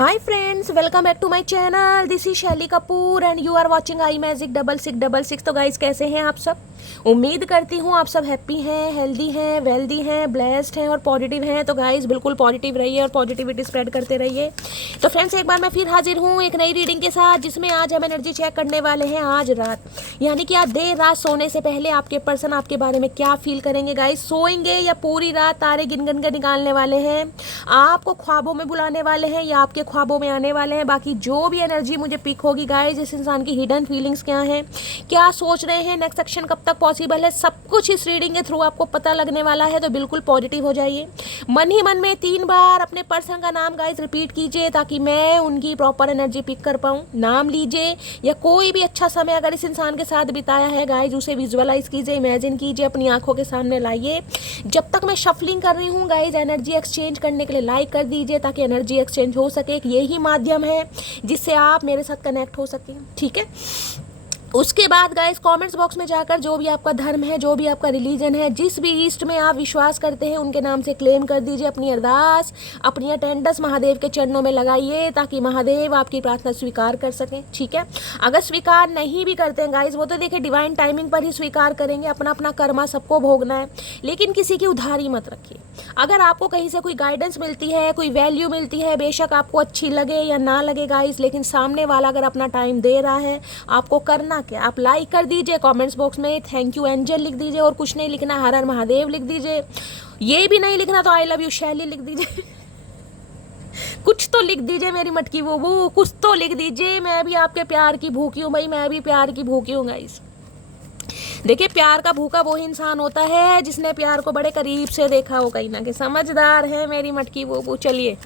Hi friends, welcome back to my channel. This is Shaily Kapoor and you are watching I magic 6666। तो guys, कैसे हैं आप सब? उम्मीद करती हूँ आप सब हैप्पी हैं, हेल्दी हैं, वेल्दी हैं, ब्लेस्ड हैं और पॉजिटिव हैं। तो गाइस, बिल्कुल पॉजिटिव रहिए और पॉजिटिविटी स्प्रेड करते रहिए। तो फ्रेंड्स, एक बार मैं फिर हाजिर हूँ एक नई रीडिंग के साथ, जिसमें आज हम एनर्जी चेक करने वाले हैं आज रात, यानी कि आज देर रात सोने से पहले आपके पर्सन आपके बारे में क्या फील करेंगे। गाइस, सोएंगे या पूरी रात तारे गिन गिन कर निकालने वाले हैं, आपको ख्वाबों में बुलाने वाले हैं या आपके ख्वाबों में आने वाले हैं। बाकी जो भी एनर्जी मुझे पिक होगी गाइस, इस इंसान की हिडन फीलिंग्स क्या हैं, क्या सोच रहे हैं, नेक्स्ट एक्शन कब तक पॉसिबल है, सब कुछ इस रीडिंग के थ्रू आपको पता लगने वाला है। तो बिल्कुल पॉजिटिव हो जाइए। मन ही मन में 3 बार अपने पर्सन का नाम गाइस रिपीट कीजिए, ताकि मैं उनकी प्रॉपर एनर्जी पिक कर पाऊँ। नाम लीजिए या कोई भी अच्छा समय अगर इस इंसान के साथ बिताया है गाइस, उसे विजुअलाइज कीजिए, इमेजिन कीजिए, अपनी आंखों के सामने लाइए। जब तक मैं शफलिंग कर रही हूँ गाइस, एनर्जी एक्सचेंज करने के लिए लाइक कर दीजिए, ताकि एनर्जी एक्सचेंज हो सके। यही माध्यम है जिससे आप मेरे साथ कनेक्ट हो सकें, ठीक है। उसके बाद गाइस, कमेंट्स बॉक्स में जाकर जो भी आपका धर्म है, जो भी आपका रिलीजन है, जिस भी ईस्ट में आप विश्वास करते हैं, उनके नाम से क्लेम कर दीजिए। अपनी अरदास, अपनी अटेंडेंस महादेव के चरणों में लगाइए, ताकि महादेव आपकी प्रार्थना स्वीकार कर सकें, ठीक है। अगर स्वीकार नहीं भी करते हैं गाइस, वो तो देखिए डिवाइन टाइमिंग पर ही स्वीकार करेंगे। अपना अपना कर्मा सबको भोगना है, लेकिन किसी की उधारी मत रखिए। अगर आपको कहीं से कोई गाइडेंस मिलती है, कोई वैल्यू मिलती है, बेशक आपको अच्छी लगे या ना लगे गाइस, लेकिन सामने वाला अगर अपना टाइम दे रहा है, आपको करना क्या, आप लाइक कर दीजिए, कमेंट्स बॉक्स में थैंक यू एंजल लिख दीजिए, और कुछ नहीं लिखना, हर हर महादेव लिख दीजिए। ये भी नहीं लिखना तो आई लव यू शैली लिख दीजिए। कुछ तो लिख दीजिए मेरी मटकी वो कुछ तो लिख दीजिए। मैं भी आपके प्यार की भूखी हूँ भाई, मैं भी प्यार की भूखी हूँ गाइस। देखिए, प्यार का भूखा वो इंसान होता है जिसने प्यार को बड़े करीब से देखा हो, कहीं ना कहीं समझदार है मेरी मटकी वो। चलिए,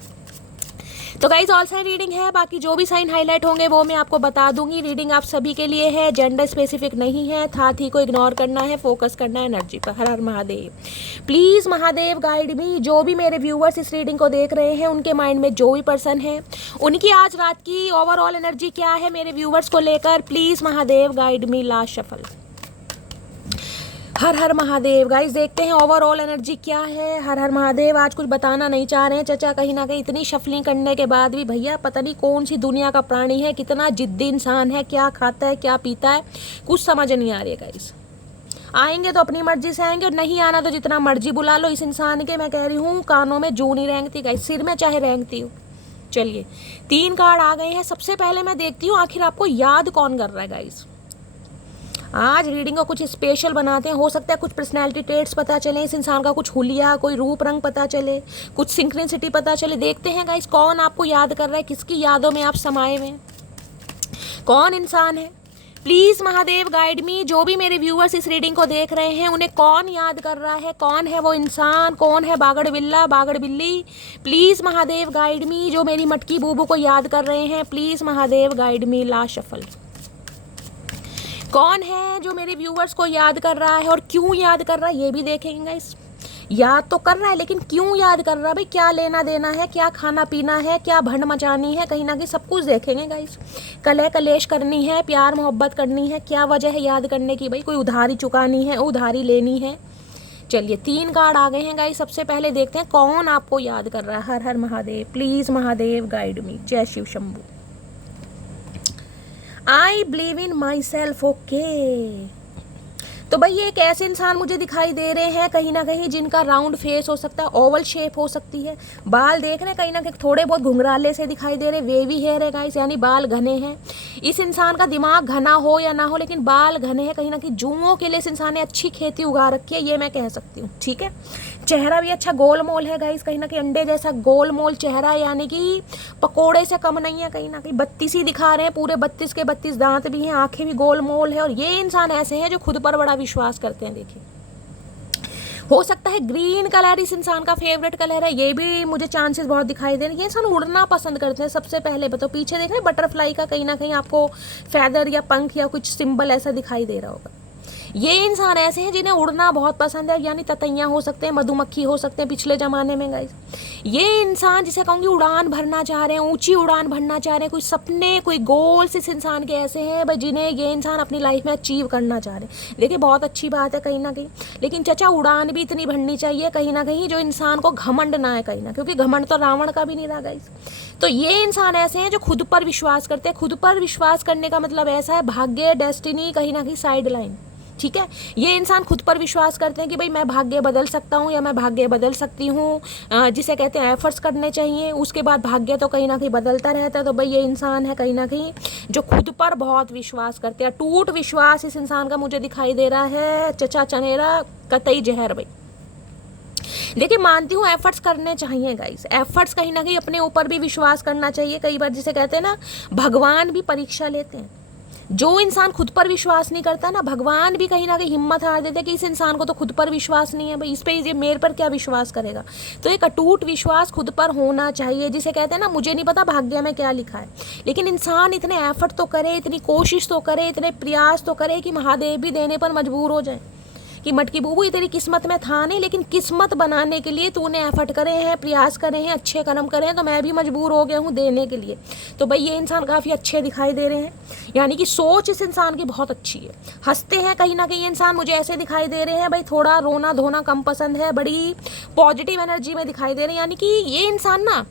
तो गाइज ऑल साइन रीडिंग है, बाकी जो भी साइन हाईलाइट होंगे वो मैं आपको बता दूंगी। रीडिंग आप सभी के लिए है, जेंडर स्पेसिफिक नहीं है। साथ ही को इग्नोर करना है, फोकस करना है एनर्जी पर। हर हर Mahadev. Please Mahadev guide me. जो भी मेरे व्यूवर्स इस रीडिंग को देख रहे हैं, उनके माइंड में जो भी पर्सन है, उनकी आज रात की ओवरऑल एनर्जी क्या है मेरे व्यूवर्स को लेकर। Please Mahadev guide me. Last shuffle. हर हर महादेव। गाइस, देखते हैं ओवरऑल एनर्जी क्या है। हर हर महादेव। आज कुछ बताना नहीं चाह रहे हैं चचा, कहीं ना कहीं इतनी शफलिंग करने के बाद भी भैया पता नहीं कौन सी दुनिया का प्राणी है, कितना जिद्दी इंसान है, क्या खाता है, क्या पीता है, कुछ समझ नहीं आ रही है गाइस। आएंगे तो अपनी मर्जी से आएंगे, और नहीं आना तो जितना मर्जी बुला लो। इस इंसान के मैं कह रही हूँ कानों में जू नहीं रेंगती गाइस, सिर में चाहे रेंगती हो। चलिए, 3 कार्ड आ गए हैं। सबसे पहले मैं देखती हूँ आखिर आपको याद कौन कर रहा है गाइस। आज रीडिंग को कुछ स्पेशल बनाते हैं। हो सकता है कुछ पर्सनैलिटी ट्रेट्स पता चले इस इंसान का, कुछ हुलिया, कोई रूप रंग पता चले, कुछ सिंक्रोनिसिटी पता चले। देखते हैं गाइस, कौन आपको याद कर रहा है, किसकी यादों में आप समाये हुए हैं, कौन इंसान है। Please Mahadev guide me. जो भी मेरे व्यूअर्स इस रीडिंग को देख रहे हैं, उन्हें कौन याद कर रहा है, कौन है वो इंसान, कौन है बागड़ बिल्ला, बागड़ बिल्ली। Please Mahadev guide me. जो मेरी मटकी बूबू को याद कर रहे हैं, please Mahadev guide me. Last shuffle. कौन है जो मेरे व्यूवर्स को याद कर रहा है और क्यों याद कर रहा है, ये भी देखेंगे गाइस। याद तो कर रहा है, लेकिन क्यों याद कर रहा है भाई, क्या लेना देना है, क्या खाना पीना है, क्या भंड मचानी है, कहीं ना कहीं सब कुछ देखेंगे गाइस। कले कलेश करनी है, प्यार मोहब्बत करनी है, क्या वजह है याद करने की भाई, कोई उधारी चुकानी है, उधारी लेनी है। चलिए, 3 कार्ड आ गए हैं गाइस। सबसे पहले देखते हैं कौन आपको याद कर रहा है। हर हर Mahadev. Please Mahadev guide me. जय Shiv Shambhu. I believe in myself. Okay, तो भाई ये एक ऐसे इंसान मुझे दिखाई दे रहे हैं कहीं ना कहीं जिनका राउंड फेस हो सकता है, ओवल शेप हो सकती है। बाल देख रहे हैं कहीं ना कहीं थोड़े बहुत घुंघराले से दिखाई दे रहे, वेवी हेयर है गाइस, यानी बाल घने हैं। इस इंसान का दिमाग घना हो या ना हो, लेकिन बाल घने हैं। कहीं ना कहीं जुओं के लिए इस इंसान ने अच्छी खेती उगा रखी है, ये मैं कह सकती हूँ, ठीक है। चेहरा भी अच्छा गोल मोल है गाइस, कहीं ना कहीं अंडे जैसा गोल मोल चेहरा, यानी कि पकोड़े से कम नहीं है। कहीं ना कहीं 32 ही दिखा रहे हैं, पूरे 32 के 32 दांत भी हैं, आंखें भी गोल मोल है। और ये इंसान ऐसे हैं जो खुद पर बड़ा विश्वास करते हैं। देखिए, हो सकता है ग्रीन कलर इस इंसान का फेवरेट कलर है, ये भी मुझे चांसेस बहुत दिखाई दे रहे हैं। ये इंसान उड़ना पसंद करते हैं। सबसे पहले बताओ, पीछे देख रहे हैं बटरफ्लाई का कहीं ना कहीं आपको फेदर या पंख या कुछ सिंबल ऐसा दिखाई दे रहा होगा। ये इंसान ऐसे हैं जिन्हें उड़ना बहुत पसंद है, यानी ततैया हो सकते हैं, मधुमक्खी हो सकते हैं पिछले ज़माने में गाइस। ये इंसान जिसे कहूँगी उड़ान भरना चाह रहे हैं, ऊंची उड़ान भरना चाह रहे हैं, कोई सपने कोई गोल्स इस इंसान के ऐसे हैं भाई जिन्हें ये इंसान अपनी लाइफ में अचीव करना चाह रहे हैं। देखिए बहुत अच्छी बात है कहीं ना कहीं, लेकिन चचा उड़ान भी इतनी भरनी चाहिए कहीं ना कहीं जो इंसान को घमंड ना है कहीं ना, क्योंकि घमंड तो रावण का भी नहीं रहा गाइस। तो ये इंसान ऐसे हैं जो खुद पर विश्वास करते हैं। खुद पर विश्वास करने का मतलब ऐसा है भाग्य, डेस्टिनी, कहीं ना कहीं साइड लाइन, ठीक है। ये इंसान खुद पर विश्वास करते हैं कि भाई मैं भाग्य बदल सकता हूँ या मैं भाग्य बदल सकती हूँ, जिसे कहते हैं एफर्ट्स करने चाहिए। उसके बाद भाग्य तो कहीं ना कहीं बदलता रहता है। तो भाई ये इंसान है कहीं ना कहीं जो खुद पर बहुत विश्वास करते हैं। टूट विश्वास इस इंसान का मुझे दिखाई दे रहा है चचा चनेरा, कतई जहर भाई। देखिए मानती हूँ एफर्ट्स करने चाहिए गाइस, एफर्ट्स कहीं ना कहीं अपने ऊपर भी विश्वास करना चाहिए। कई बार जिसे कहते हैं ना भगवान भी परीक्षा लेते हैं। जो इंसान खुद पर विश्वास नहीं करता ना, भगवान भी कहीं ना कहीं हिम्मत हार देते हैं कि इस इंसान को तो खुद पर विश्वास नहीं है भाई, इस पे ये मेरे पर क्या विश्वास करेगा। तो एक अटूट विश्वास खुद पर होना चाहिए, जिसे कहते हैं ना मुझे नहीं पता भाग्य में क्या लिखा है, लेकिन इंसान इतने एफर्ट तो करे, इतनी कोशिश तो करे, इतने प्रयास तो करे कि महादेव भी देने पर मजबूर हो जाए कि मटकी बूबू ये तेरी किस्मत में था नहीं, लेकिन किस्मत बनाने के लिए तूने एफर्ट करे हैं, प्रयास करे हैं, अच्छे कर्म करे हैं, तो मैं भी मजबूर हो गया हूँ देने के लिए। तो भाई ये इंसान काफ़ी अच्छे दिखाई दे रहे हैं, यानी कि सोच इस इंसान की बहुत अच्छी है। हंसते हैं कहीं ना कहीं ये इंसान, मुझे ऐसे दिखाई दे रहे हैं भाई थोड़ा रोना धोना कम पसंद है, बड़ी पॉजिटिव एनर्जी में दिखाई दे रहे हैं। यानी कि ये इंसान ना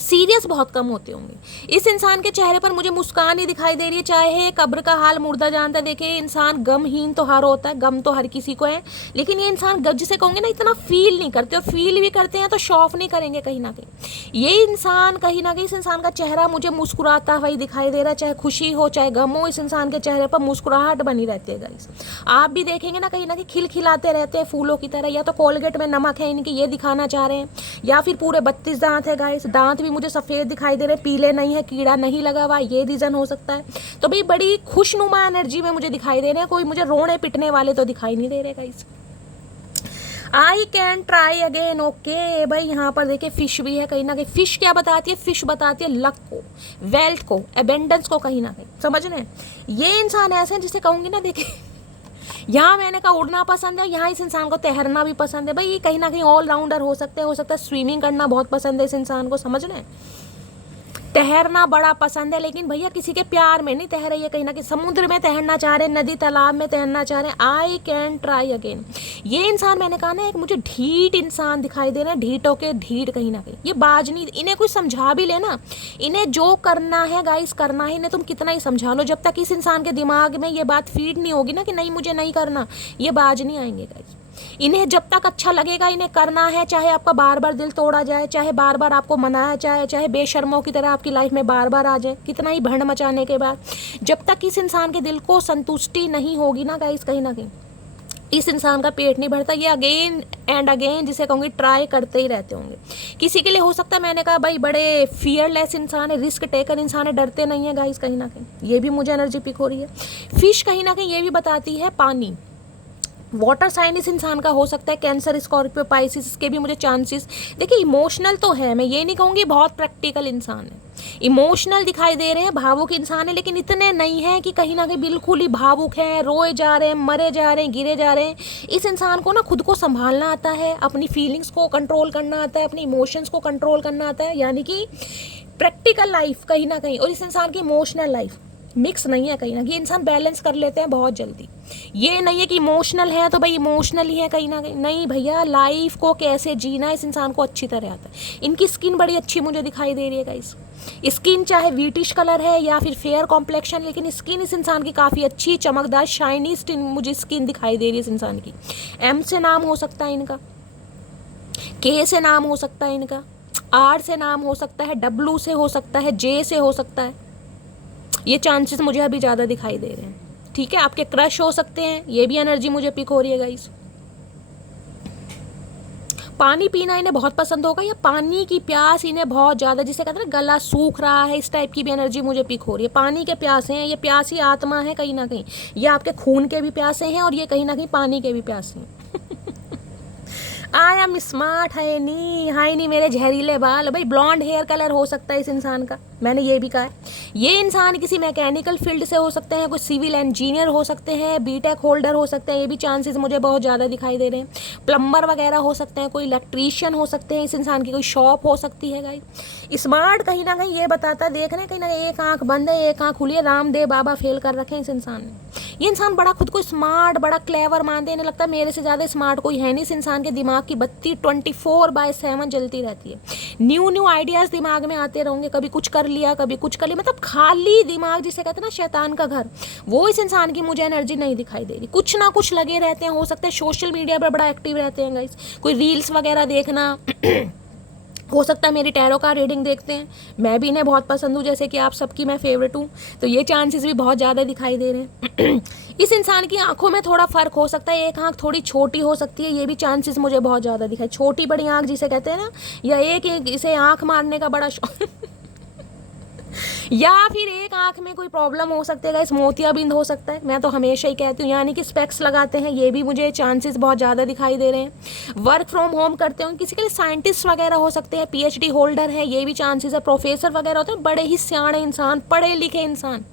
सीरियस बहुत कम होते होंगे। इस इंसान के चेहरे पर मुझे मुस्कान ही दिखाई दे रही है, चाहे कब्र का हाल मुर्दा जानता है। देखिए इंसान गमहीन तो हर होता है, गम तो हर किसी को है, लेकिन ये इंसान जिसे कहूँगे ना इतना फील नहीं करते, और फील भी करते हैं तो शो ऑफ नहीं करेंगे कहीं ना कहीं। ये इंसान कहीं ना कहीं इस इंसान का चेहरा मुझे मुस्कुराता हुआ दिखाई दे रहा है, चाहे खुशी हो चाहे गम हो, इस इंसान के चेहरे पर मुस्कुराहट बनी रहती है गाइस। आप भी देखेंगे ना कहीं ना कहीं खिलखिलाते रहते हैं फूलों की तरह। या तो कोलगेट में नमक है इनके, ये दिखाना चाह रहे हैं, या फिर पूरे 32 दांत है गाइस, दांत भी मुझे सफ़ेद दिखाई दे रहे, पीले नहीं है, कीड़ा नहीं लगा हुआ, ये रीज़न हो सकता है। तो भाई बड़ी खुशनुमा एनर्जी में मुझे दिखाई दे रहे हैं, कोई मुझे रोने पिटने वाले तो दिखाई नहीं दे रहे guys. I can try again, okay भाई। यहाँ पर देखिए फिश भी है कहीं ना कहीं। फिश क्या बताती है? फिश बताती है लक को, वेल्थ को, एबेंडेंस को कहीं ना कहीं, समझ रहे हैं। ये इंसान ऐसे हैं जिसे कहूँगी ना, देखिए यहाँ मैंने कहा उड़ना पसंद है, यहाँ इस इंसान को तैरना भी पसंद है। भाई ये कहीं ना कहीं ऑलराउंडर हो सकते हैं, हो सकता है स्विमिंग करना बहुत पसंद है इस इंसान को, समझ रहे हैं। तैरना बड़ा पसंद है, लेकिन भैया किसी के प्यार में नहीं तैर रही है, कहीं ना कहीं समुद्र में तैरना चाह रहे हैं, नदी तालाब में तैरना चाह रहे हैं। I can try again. ये इंसान मैंने कहा ना एक मुझे ढीठ इंसान दिखाई दे रहे हैं, ढीठों के ढीठ कहीं ना कहीं। ये बाज नहीं, इन्हें कुछ समझा भी लेना, इन्हें जो करना है गाइस करना है, इन्हें तुम कितना ही समझा लो, जब तक इस इंसान के दिमाग में ये बात फीड नहीं होगी ना कि नहीं मुझे नहीं करना, ये बाज नहीं आएंगे गाइस। इन्हें जब तक अच्छा लगेगा इन्हें करना है, चाहे आपका बार बार दिल तोड़ा जाए, चाहे बार बार आपको मनाया जाए, चाहे बेशर्मों की तरह आपकी लाइफ में बार बार आ जाए, कितना ही भंड मचाने के बाद, जब तक इस इंसान के दिल को संतुष्टि नहीं होगी ना गाइस, कहीं ना कहीं इस इंसान का पेट नहीं भरता। ये अगेन एंड अगेन जिसे कहूँगी ट्राई करते ही रहते होंगे। किसी के लिए हो सकता है मैंने कहा भाई बड़े फियरलेस इंसान है, रिस्क टेकर इंसान है, डरते नहीं है गाइस, कहीं ना कहीं ये भी मुझे एनर्जी पिक हो रही है। फिश कहीं ना कहीं ये भी बताती है पानी, वाटर साइन इस इंसान का हो सकता है, कैंसर, स्कॉर्पियो, पाइसिस, इसके भी मुझे चांसेस। देखिए इमोशनल तो है, मैं ये नहीं कहूँगी बहुत प्रैक्टिकल इंसान है, इमोशनल दिखाई दे रहे हैं, भावुक इंसान है, लेकिन इतने नहीं है कि कहीं ना कहीं बिल्कुल ही भावुक हैं, रोए जा रहे हैं, मरे जा रहे हैं, गिरे जा रहे हैं। इस इंसान को ना खुद को संभालना आता है, अपनी फीलिंग्स को कंट्रोल करना आता है, अपनी इमोशंस को कंट्रोल करना आता है, यानी कि प्रैक्टिकल लाइफ कहीं ना कहीं, और इस इंसान की इमोशनल लाइफ मिक्स नहीं है कहीं ना कहीं। इंसान बैलेंस कर लेते हैं बहुत जल्दी। ये नहीं है कि इमोशनल है तो भाई इमोशनल ही है कहीं ना कहीं, नहीं भैया, लाइफ को कैसे जीना इस इंसान को अच्छी तरह आता है। इनकी स्किन बड़ी अच्छी मुझे दिखाई दे रही है गाइस, स्किन चाहे व्हीटिश कलर है या फिर फेयर कॉम्प्लेक्शन, लेकिन स्किन इस इंसान की काफ़ी अच्छी चमकदार शाइनी मुझे स्किन दिखाई दे रही है इस इंसान की। एम से नाम हो सकता है इनका, के से नाम हो सकता है इनका, आर से नाम हो सकता है, डब्लू से हो सकता है, जे से हो सकता है, ये चांसेस मुझे अभी ज़्यादा दिखाई दे रहे हैं। ठीक है, आपके क्रश हो सकते हैं, ये भी एनर्जी मुझे पिक हो रही है गाइस। पानी पीना इन्हें बहुत पसंद होगा, या पानी की प्यास इन्हें बहुत ज़्यादा, जिसे कहते हैं ना गला सूख रहा है, इस टाइप की भी एनर्जी मुझे पिक हो रही है। पानी के प्यासे हैं, ये प्यासी आत्मा है कहीं ना कहीं, ये आपके खून के भी प्यासे हैं और ये कहीं ना कहीं पानी के भी प्यासे हैं। आई एम स्मार्ट, है नहीं, हाय नहीं मेरे जहरीले बाल। भाई ब्लॉन्ड हेयर कलर हो सकता है इस इंसान का, मैंने ये भी कहा है। ये इंसान किसी मैकेनिकल फील्ड से हो सकते हैं, कोई सिविल इंजीनियर हो सकते हैं, बीटेक होल्डर हो सकते हैं, ये भी चांसेस मुझे बहुत ज़्यादा दिखाई दे रहे हैं। प्लम्बर वगैरह हो सकते हैं, कोई इलेक्ट्रीशियन हो सकते हैं, इस इंसान की कोई शॉप हो सकती है गाइस। स्मार्ट कहीं ना कहीं ये बताता, देख रहे हैं कहीं ना कहीं एक आँख बंद है एक आँख खुली है, रामदेव बाबा फेल कर रखे हैं इस इंसान ने। ये इंसान बड़ा खुद को स्मार्ट, बड़ा क्लेवर मानते हैं, इन्हें लगता है मेरे से ज़्यादा स्मार्ट कोई है नहीं। इस इंसान के दिमाग की बत्ती 24/7 जलती रहती है। न्यू आइडियाज़ दिमाग में आते रहेंगे, कभी कुछ कर लिया कभी कुछ कर लिया, मतलब खाली दिमाग जिसे कहते हैं ना शैतान का घर, वो इस इंसान की मुझे एनर्जी नहीं दिखाई दे रही। कुछ ना कुछ लगे रहते हैं, हो सकता है सोशल मीडिया पर बड़ा एक्टिव रहते हैं गाइस, कोई रील्स वगैरह देखना हो सकता है मेरी टैरो का रीडिंग देखते हैं, मैं भी इन्हें बहुत पसंद हूँ जैसे कि आप सबकी मैं फेवरेट हूँ, तो ये चांसेस भी बहुत ज़्यादा दिखाई दे रहे हैं। इस इंसान की आंखों में थोड़ा फ़र्क हो सकता है, एक आंख थोड़ी छोटी हो सकती है, ये भी चांसेस मुझे बहुत ज़्यादा दिखाई, छोटी बड़ी आंख जिसे कहते हैं ना, या एक इसे आंख मारने का बड़ा शौक या फिर एक आंख में कोई प्रॉब्लम हो सकती है गाइस, मोतियाबिंद हो सकता है, मैं तो हमेशा ही कहती हूँ, यानी कि स्पेक्स लगाते हैं, ये भी मुझे चांसेस बहुत ज़्यादा दिखाई दे रहे हैं। वर्क फ्रॉम होम करते हो, किसी के लिए साइंटिस्ट वगैरह हो सकते हैं, पीएचडी होल्डर है, ये भी चांसेस है। प्रोफेसर वगैरह होते हैं, बड़े ही सियाणे इंसान, पढ़े लिखे इंसान।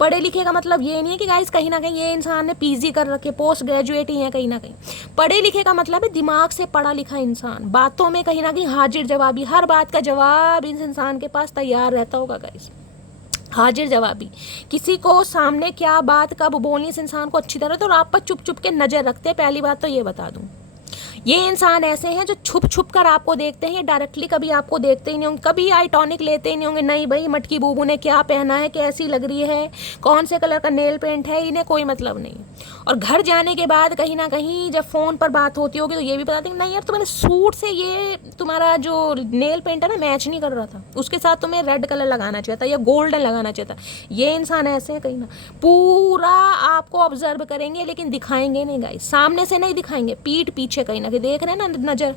पढ़े लिखे का मतलब ये नहीं है कि गाइस कहीं ना कहीं ये इंसान ने पीजी कर रखे, पोस्ट ग्रेजुएट ही है कहीं ना कहीं। पढ़े लिखे का मतलब है दिमाग से पढ़ा लिखा इंसान, बातों में कहीं ना कहीं हाजिर जवाबी, हर बात का जवाब इस इंसान के पास तैयार रहता होगा गाइस, हाजिर जवाबी। किसी को सामने क्या बात कब बोलनी इस इंसान को अच्छी तरह, तो आप पर चुप चुप के नज़र रखते हैं। पहली बात तो ये बता दूं, ये इंसान ऐसे हैं जो छुप छुप कर आपको देखते हैं, डायरेक्टली कभी आपको देखते ही नहीं होंगे, कभी आई टॉनिक लेते ही नहीं होंगे, नहीं भाई मटकी बूबू ने क्या पहना है, कैसी लग रही है, कौन से कलर का नेल पेंट है, इन्हें कोई मतलब नहीं। और घर जाने के बाद कहीं ना कहीं जब फ़ोन पर बात होती होगी तो ये भी बताते हैं नहीं यार तुम्हारे सूट से ये तुम्हारा जो नेल पेंट है ना मैच नहीं कर रहा था, उसके साथ तुम्हें रेड कलर लगाना चाहिए था या गोल्डन लगाना चाहिए था। ये इंसान ऐसे हैं कहीं ना, पूरा आपको ऑब्जर्व करेंगे लेकिन दिखाएंगे नहीं गाइस, सामने से नहीं दिखाएंगे, पीठ पीछे कहीं ना कहीं देख रहे हैं ना नज़र।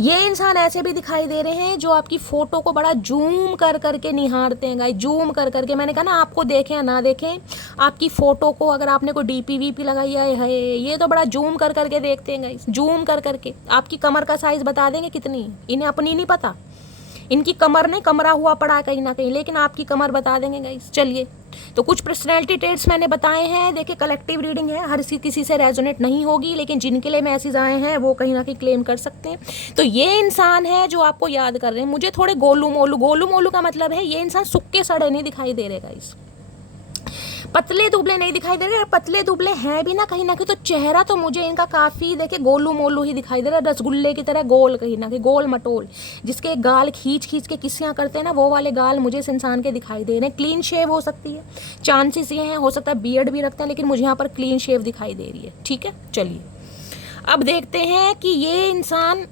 ये इंसान ऐसे भी दिखाई दे रहे हैं जो आपकी फ़ोटो को बड़ा जूम कर करके निहारते हैं गाइस, जूम कर करके। मैंने कहा ना आपको देखें या ना देखें, आपकी फ़ोटो को अगर आपने कोई डीपी वीपी लगाई है ये तो बड़ा जूम कर करके देखते हैं गाइस, जूम कर करके। आपकी कमर का साइज़ बता देंगे कितनी, इन्हें अपनी नहीं पता, इनकी कमर ने कमरा हुआ पड़ा है कहीं ना कहीं, लेकिन आपकी कमर बता देंगे गाइस। चलिए, तो कुछ पर्सनैलिटी ट्रेट्स मैंने बताए हैं। देखिए कलेक्टिव रीडिंग है, हर किसी से रेजोनेट नहीं होगी, लेकिन जिनके लिए मैसेज आए हैं वो कहीं ना कहीं क्लेम कर सकते हैं। तो ये इंसान है जो आपको याद कर रहे हैं। मुझे थोड़े गोलू मोलू का मतलब है ये इंसान सूखे सड़े नहीं दिखाई दे रहे गाइस, पतले दुबले नहीं दिखाई दे रहे। पतले दुबले हैं भी ना कहीं ना कहीं, तो चेहरा तो मुझे इनका काफ़ी देखिए गोलू मोलू ही दिखाई दे रहा है, रसगुल्ले की तरह गोल, कहीं ना कहीं गोल मटोल, जिसके गाल खींच खींच के किस्सियाँ करते हैं ना, वो वाले गाल मुझे इस इंसान के दिखाई दे रहे हैं। क्लीन शेव हो सकती है, चांसेस ये हैं, हो सकता है बियर्ड भी रखते हैं, लेकिन मुझे यहाँ पर क्लीन शेव दिखाई दे रही है। ठीक है, चलिए अब देखते हैं कि ये इंसान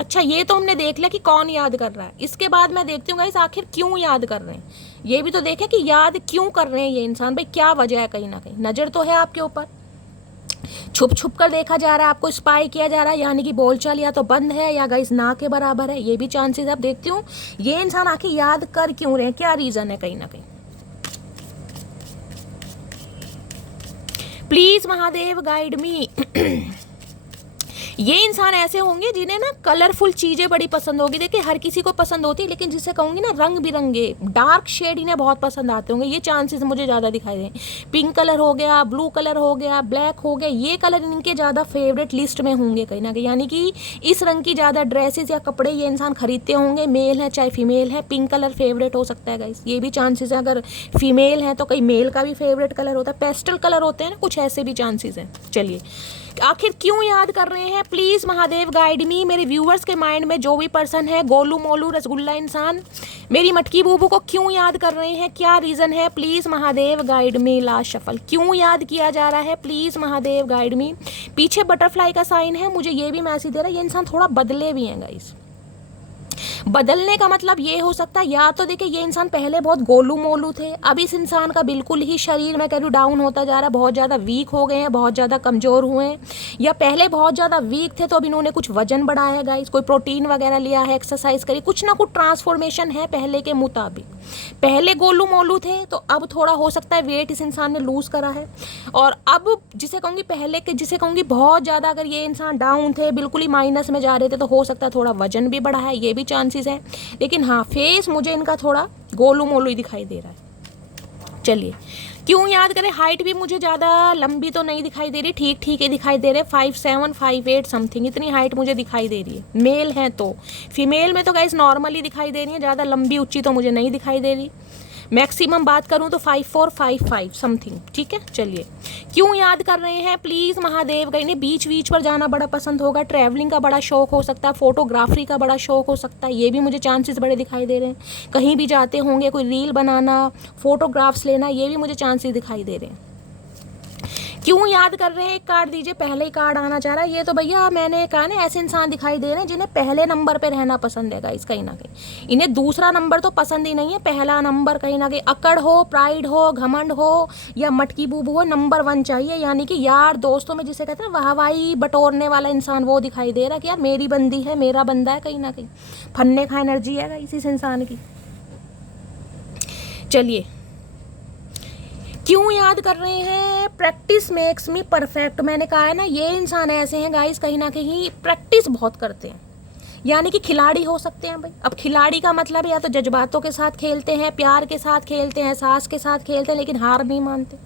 अच्छा ये तो हमने देख लिया कि कौन याद कर रहा है, इसके बाद मैं देखती हूँ गाइस आखिर क्यों याद कर रहे हैं, ये भी तो देखें कि याद क्यों कर रहे हैं ये इंसान, भाई क्या वजह है। कहीं ना कहीं नज़र तो है आपके ऊपर, छुप छुप कर देखा जा रहा है, आपको स्पाई किया जा रहा है, यानी कि बोलचाल या तो बंद है या गाइस ना के बराबर है, ये भी चांसेस अब देखती हूँ ये इंसान आखिर याद कर क्यों रहे हैं, क्या रीज़न है। कहीं ना कहीं प्लीज़ महादेव गाइड मी। ये इंसान ऐसे होंगे जिन्हें ना कलरफुल चीज़ें बड़ी पसंद होगी। देखिए हर किसी को पसंद होती है, लेकिन जिसे कहूँगी ना रंग बिरंगे डार्क शेड इन्हें बहुत पसंद आते होंगे, ये चांसेस मुझे ज़्यादा दिखाई दें। पिंक कलर हो गया, ब्लू कलर हो गया, ब्लैक हो गया, ये कलर इनके ज़्यादा फेवरेट लिस्ट में होंगे कहीं ना कहीं, यानी कि इस रंग की ज़्यादा ड्रेसेस या कपड़े ये इंसान खरीदते होंगे, मेल है चाहे फीमेल है। पिंक कलर फेवरेट हो सकता है गाइस, ये भी चांसेस है। अगर फीमेल है तो कई मेल का भी फेवरेट कलर होता है, पेस्टल कलर होते हैं ना कुछ, ऐसे भी चांसेस हैं। चलिए आखिर क्यों याद कर रहे हैं, प्लीज़ महादेव गाइड मी। मेरे व्यूअर्स के माइंड में जो भी पर्सन है गोलू मोलू रसगुल्ला इंसान मेरी मटकी बूबू को क्यों याद कर रहे हैं, क्या रीज़न है, please Mahadev guide me. Last shuffle क्यों याद किया जा रहा है, प्लीज़ महादेव गाइड मी। पीछे बटरफ्लाई का साइन है, मुझे ये भी मैसेज दे रहा है ये इंसान थोड़ा बदले भी हैं गाइस, बदलने का मतलब ये हो सकता है, या तो देखिए ये इंसान पहले बहुत गोलू मोलू थे, अब इस इंसान का बिल्कुल ही शरीर मैं कह रही हूँ डाउन होता जा रहा है, बहुत ज़्यादा वीक हो गए हैं, बहुत ज़्यादा कमज़ोर हुए हैं, या पहले बहुत ज़्यादा वीक थे तो अब इन्होंने कुछ वजन बढ़ाया है गाइस, कोई प्रोटीन वगैरह लिया है, एक्सरसाइज करी, कुछ ना कुछ ट्रांसफॉर्मेशन है पहले के मुताबिक। पहले गोलू मोलू थे तो अब थोड़ा हो सकता है वेट इस इंसान ने लूज़ करा है, और अब जिसे कहूँगी पहले के, जिसे कहूँगी बहुत ज़्यादा, अगर ये इंसान डाउन थे, बिल्कुल ही माइनस में जा रहे थे, तो हो सकता है थोड़ा वजन भी बढ़ा है, ये भी चांसेस हैं। लेकिन हाँ, फेस मुझे इनका थोड़ा गोलू मोलू ही दिखाई दे रहा है। चलिए, क्यों याद करें, हाइट भी मुझे ज़्यादा लंबी तो नहीं दिखाई दे रही, ठीक ठीक ही दिखाई दे रहे, 5'7", 5'8" समथिंग इतनी हाइट मुझे दिखाई दे रही है। मेल हैं तो, फीमेल में तो गाइस नॉर्मली दिखाई दे रही है, ज़्यादा लंबी ऊंची तो मुझे नहीं दिखाई दे रही। मैक्सिमम बात करूं तो 5'4", 5'5" समथिंग, ठीक है। चलिए, क्यों याद कर रहे हैं, प्लीज़ महादेव, कहीं ने बीच बीच पर जाना बड़ा पसंद होगा, ट्रैवलिंग का बड़ा शौक हो सकता है, फोटोग्राफी का बड़ा शौक हो सकता है, ये भी मुझे चांसेस बड़े दिखाई दे रहे हैं। कहीं भी जाते होंगे, कोई रील बनाना, फोटोग्राफ्स लेना, ये भी मुझे चांसेस दिखाई दे रहे हैं। क्यों याद कर रहे हैं, एक कार्ड दीजिए, पहले ही कार्ड आना चाह रहा है। ये तो भैया मैंने कहा ना, ऐसे इंसान दिखाई दे रहे हैं जिन्हें पहले नंबर पे रहना पसंद है गाइस, कहीं ना कहीं इन्हें दूसरा नंबर तो पसंद ही नहीं है, पहला नंबर कहीं ना कहीं अकड़ हो, प्राइड हो, घमंड हो, या मटकी बूबू हो, नंबर 1 चाहिए। यानी कि यार दोस्तों में जिसे कहते हैं ना वाहवाही बटोरने वाला इंसान, वो दिखाई दे रहा है कि यार मेरी बंदी है, मेरा बंदा है, कहीं ना कहीं फन्ने खा एनर्जी है गाइस इस इंसान की। चलिए, क्यों याद कर रहे हैं, प्रैक्टिस मेक्स मी परफेक्ट। मैंने कहा है ना, ये इंसान ऐसे हैं गाइस, कहीं ना कहीं प्रैक्टिस बहुत करते हैं, यानी कि खिलाड़ी हो सकते हैं भाई। अब खिलाड़ी का मतलब या तो जज्बातों के साथ खेलते हैं, प्यार के साथ खेलते हैं, सास के साथ खेलते हैं, लेकिन हार नहीं मानते।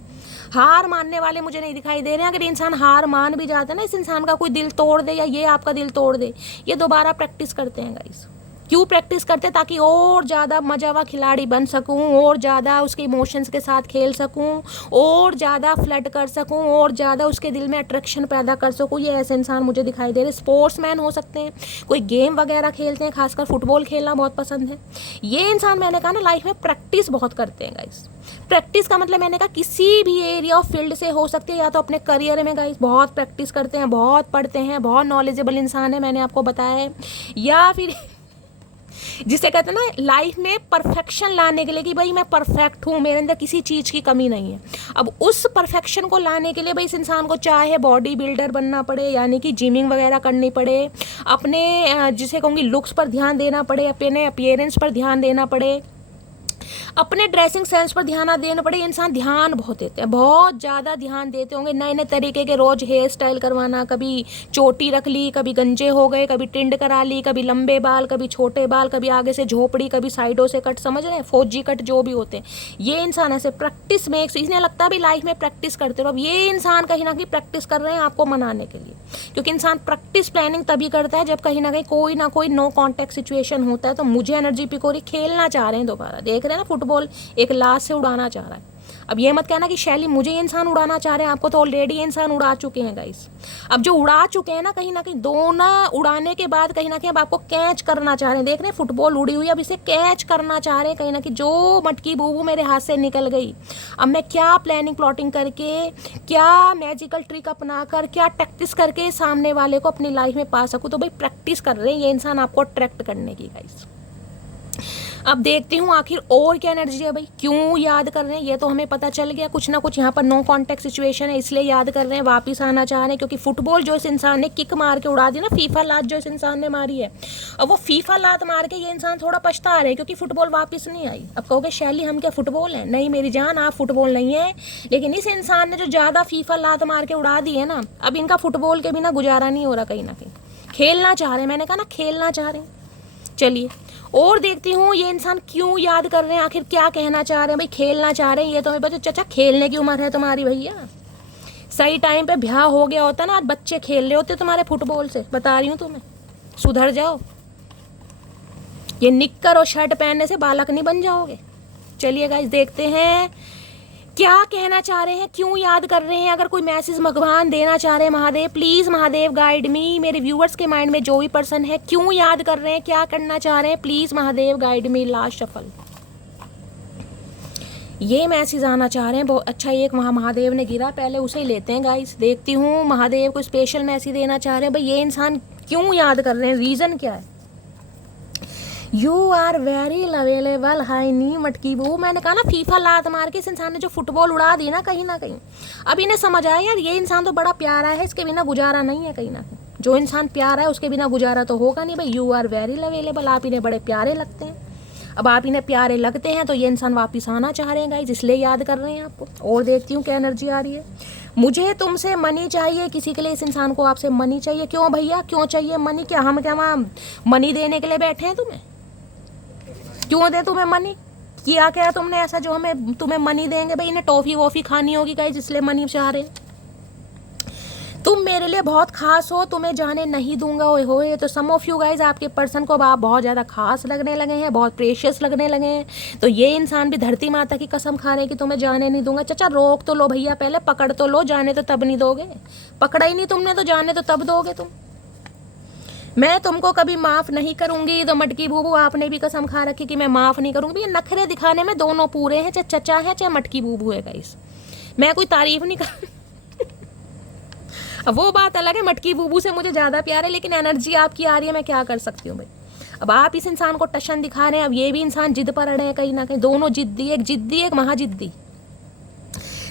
हार मानने वाले मुझे नहीं दिखाई दे रहे हैं। अगर इंसान हार मान भी जाता है ना, इस इंसान का कोई दिल तोड़ दे या ये आपका दिल तोड़ दे, ये दोबारा प्रैक्टिस करते हैं गाइस। क्यों प्रैक्टिस करते हैं, ताकि और ज़्यादा मजावा खिलाड़ी बन सकूं, और ज़्यादा उसके इमोशंस के साथ खेल सकूं, और ज़्यादा फ्लर्ट कर सकूं, और ज़्यादा उसके दिल में अट्रैक्शन पैदा कर सकूं। ये ऐसे इंसान मुझे दिखाई दे रहे। स्पोर्ट्समैन हो सकते हैं, कोई गेम वगैरह खेलते हैं, खासकर फुटबॉल खेलना बहुत पसंद है। ये इंसान मैंने कहा ना लाइफ में प्रैक्टिस बहुत करते हैं गाइस। प्रैक्टिस का मतलब मैंने कहा किसी भी एरिया ऑफ फील्ड से हो सकती है, या तो अपने करियर में गाइस बहुत प्रैक्टिस करते हैं, बहुत पढ़ते हैं, बहुत नॉलेजेबल इंसान है, मैंने आपको बताया है, या फिर जिसे कहते हैं ना लाइफ में परफेक्शन लाने के लिए कि भाई मैं परफेक्ट हूँ, मेरे अंदर किसी चीज़ की कमी नहीं है। अब उस परफेक्शन को लाने के लिए भाई इस इंसान को चाहे बॉडी बिल्डर बनना पड़े, यानी कि जिमिंग वगैरह करनी पड़े, अपने जिसे कहूँगी लुक्स पर ध्यान देना पड़े, अपने अपीयरेंस पर ध्यान देना पड़े, अपने ड्रेसिंग सेंस पर ध्यान देना पड़े। इंसान ध्यान बहुत देते हैं, बहुत ज़्यादा ध्यान देते होंगे, नए नए तरीके के रोज़ हेयर स्टाइल करवाना, कभी चोटी रख ली, कभी गंजे हो गए, कभी टिंड करा ली, कभी लंबे बाल, कभी छोटे बाल, कभी आगे से झोपड़ी, कभी साइडों से कट, समझ रहे हैं, फौजी कट जो भी होते हैं। ये इंसान ऐसे प्रैक्टिस में, इसने लगता है भी लाइफ में प्रैक्टिस करते रहो। अब ये इंसान कहीं ना कहीं प्रैक्टिस कर रहे हैं आपको मनाने के लिए, क्योंकि इंसान प्रैक्टिस प्लानिंग तभी करता है जब कहीं ना कोई नो कॉन्टैक्ट सिचुएशन होता है। तो मुझे एनर्जी पिकोरी खेलना चाह रहे हैं, दोबारा देख रहे हैं ना फुटबॉल, एक लाश से उड़ाना चाह रहा है। अब ये मत कहना कि शैली मुझे ये इंसान उड़ाना चाह रहे हैं, आपको तो ऑलरेडी इंसान उड़ा चुके हैं गाइस। अब जो उड़ा चुके हैं ना, कहीं ना कहीं दोनों उड़ाने के बाद कहीं ना कहीं अब आपको कैच करना चाह रहे हैं। देख रहे हैं फुटबॉल उड़ी हुई, अब इसे कैच करना चाह रहे हैं कहीं ना कहीं। जो मटकी बूबू मेरे हाथ से निकल गई, अब मैं क्या प्लानिंग प्लॉटिंग करके, क्या मैजिकल ट्रिक अपना कर, क्या टैक्टिस करके सामने वाले को अपनी लाइफ में पा सकूँ। तो भाई प्रैक्टिस कर रहे हैं ये इंसान आपको अट्रैक्ट करने की गाइस। अब देखती हूँ आखिर और क्या एनर्जी है भाई, क्यों याद कर रहे हैं, ये तो हमें पता चल गया कुछ ना कुछ यहाँ पर नो कॉन्टैक्ट सिचुएशन है, इसलिए याद कर रहे हैं, वापस आना चाह रहे हैं। क्योंकि फुटबॉल जो इस इंसान ने किक मार के उड़ा दी ना, फीफा लात जो इस इंसान ने मारी है, अब वो फीफा लात मार के ये इंसान थोड़ा पछता रहे, क्योंकि फुटबॉल वापस नहीं आई। अब कहोगे शैली हम क्या फुटबॉल हैं, नहीं मेरी जान, आप फुटबॉल नहीं है, लेकिन इस इंसान ने जो ज़्यादा फीफा लात मार के उड़ा दी है ना, अब इनका फुटबॉल के बिना गुजारा नहीं हो रहा, कहीं ना कहीं खेलना चाह रहे हैं, मैंने कहा ना खेलना चाह रहे हैं। चलिए और देखती हूँ ये इंसान क्यों याद कर रहे हैं, आखिर क्या कहना चाह रहे हैं भाई। खेलना चाह रहे हैं, ये तो मैं बता, चाचा खेलने की उम्र है तुम्हारी भैया, सही टाइम पे ब्याह हो गया होता ना, आज बच्चे खेल रहे होते तुम्हारे फुटबॉल से, बता रही हूँ तुम्हें, सुधर जाओ। ये निक्कर और शर्ट पहनने से बालक नहीं बन जाओगे। चलिए गाइस देखते हैं क्या कहना चाह रहे हैं, क्यों याद कर रहे हैं। अगर कोई मैसेज भगवान देना चाह रहे हैं, महादेव प्लीज़, महादेव गाइड मी। मेरे व्यूअर्स के माइंड में जो भी पर्सन है, क्यों याद कर रहे हैं, क्या करना चाह रहे हैं, please Mahadev guide me. Last shuffle, ये मैसेज आना चाह रहे हैं बहुत अच्छा। एक वहाँ महादेव ने गिरा, पहले उसे ही लेते हैं गाइस। देखती हूँ महादेव को स्पेशल मैसेज देना चाह रहे हैं भाई, ये इंसान क्यों याद कर रहे हैं, रीज़न क्या है। यू आर वेरी अवेलेबल हाई नी मटकी वो। मैंने कहा ना फीफा लात मार के इस इंसान ने जो फुटबॉल उड़ा दी ना कहीं ना कहीं, अब इन्हें समझ आया यार ये इंसान तो बड़ा प्यारा है, इसके बिना गुजारा नहीं है कहीं ना कहीं। जो इंसान प्यारा है उसके बिना गुजारा तो होगा नहीं भाई। यू आर वेरी अवेलेबल, आप इन्हें बड़े प्यारे लगते हैं। अब आप इन्हें प्यारे लगते हैं तो ये इंसान वापस आना चाह रहे हैं गाइस, इसलिए याद कर रहे हैं आपको। और देखती हूँ क्या एनर्जी आ रही है। मुझे तुमसे मनी चाहिए, किसी के लिए इस इंसान को आपसे मनी चाहिए। क्यों भैया क्यों चाहिए मनी? क्या हम क्या वहाँ मनी देने के लिए बैठे हैं तुम्हें? क्यों दे तुम्हें मनी? किया क्या तुमने ऐसा जो हमें तुम्हें मनी देंगे? भाई इन्हें टॉफी वॉफी खानी होगी गाइस, इसलिए मनी चाह रहे हैं। तुम मेरे लिए बहुत खास हो, तुम्हें जाने नहीं दूंगा। ओए होए, तो सम ऑफ यू गाइज आपके पर्सन को अब आप बहुत ज़्यादा खास लगने लगे हैं, बहुत प्रेशियस लगने लगे हैं। तो ये इंसान भी धरती माता की कसम खा रहे हैं कि तुम्हें जाने नहीं दूंगा। चाचा रोक तो लो भैया, पहले पकड़ तो लो, जाने तो तब नहीं दोगे। पकड़ा ही नहीं तुमने तो जाने तो तब दोगे तुम। मैं तुमको कभी माफ़ नहीं करूंगी। तो मटकी बूबू आपने भी कसम खा रखी कि मैं माफ़ नहीं करूंगी। ये नखरे दिखाने में दोनों पूरे हैं, चाहे चचा है चाहे मटकी बूबू है गाइस। मैं कोई तारीफ नहीं कर अब वो बात अलग है, मटकी बूबू से मुझे ज़्यादा प्यार है, लेकिन एनर्जी आपकी आ रही है, मैं क्या कर सकती हूँ भाई। अब आप इस इंसान को टशन दिखा रहे हैं, अब ये भी इंसान जिद पर अड़े हैं कहीं ना कहीं। दोनों जिद्दी, एक महाजिद्दी।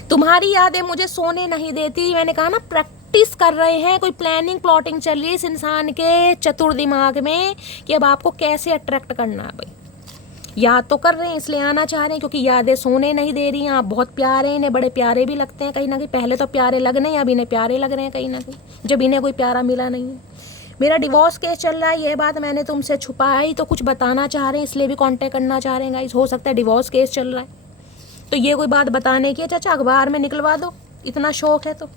तुम्हारी यादें मुझे सोने नहीं देती। मैंने कहा ना प्रैक्टिस कर रहे हैं, कोई प्लानिंग प्लॉटिंग चल रही है इस इंसान के चतुर दिमाग में कि अब आपको कैसे अट्रैक्ट करना है भाई। याद तो कर रहे हैं इसलिए आना चाह रहे हैं, क्योंकि यादें सोने नहीं दे रही हैं। आप बहुत प्यारे हैं, इन्हें बड़े प्यारे भी लगते हैं कहीं ना कहीं। पहले तो प्यारे लग रहे हैं, अब इन्हें प्यारे लग रहे हैं कहीं ना कहीं, जब इन्हें कोई प्यारा मिला नहीं है। मेरा डिवोर्स केस चल रहा है, ये बात मैंने तुमसे छुपाई तो कुछ बताना चाह रहे हैं, इसलिए भी कांटेक्ट करना चाह रहे हैं गाइस। हो सकता है डिवोर्स केस चल रहा है तो ये कोई बात बताने की है। चाचा अखबार में निकलवा दो, इतना शौक है तो।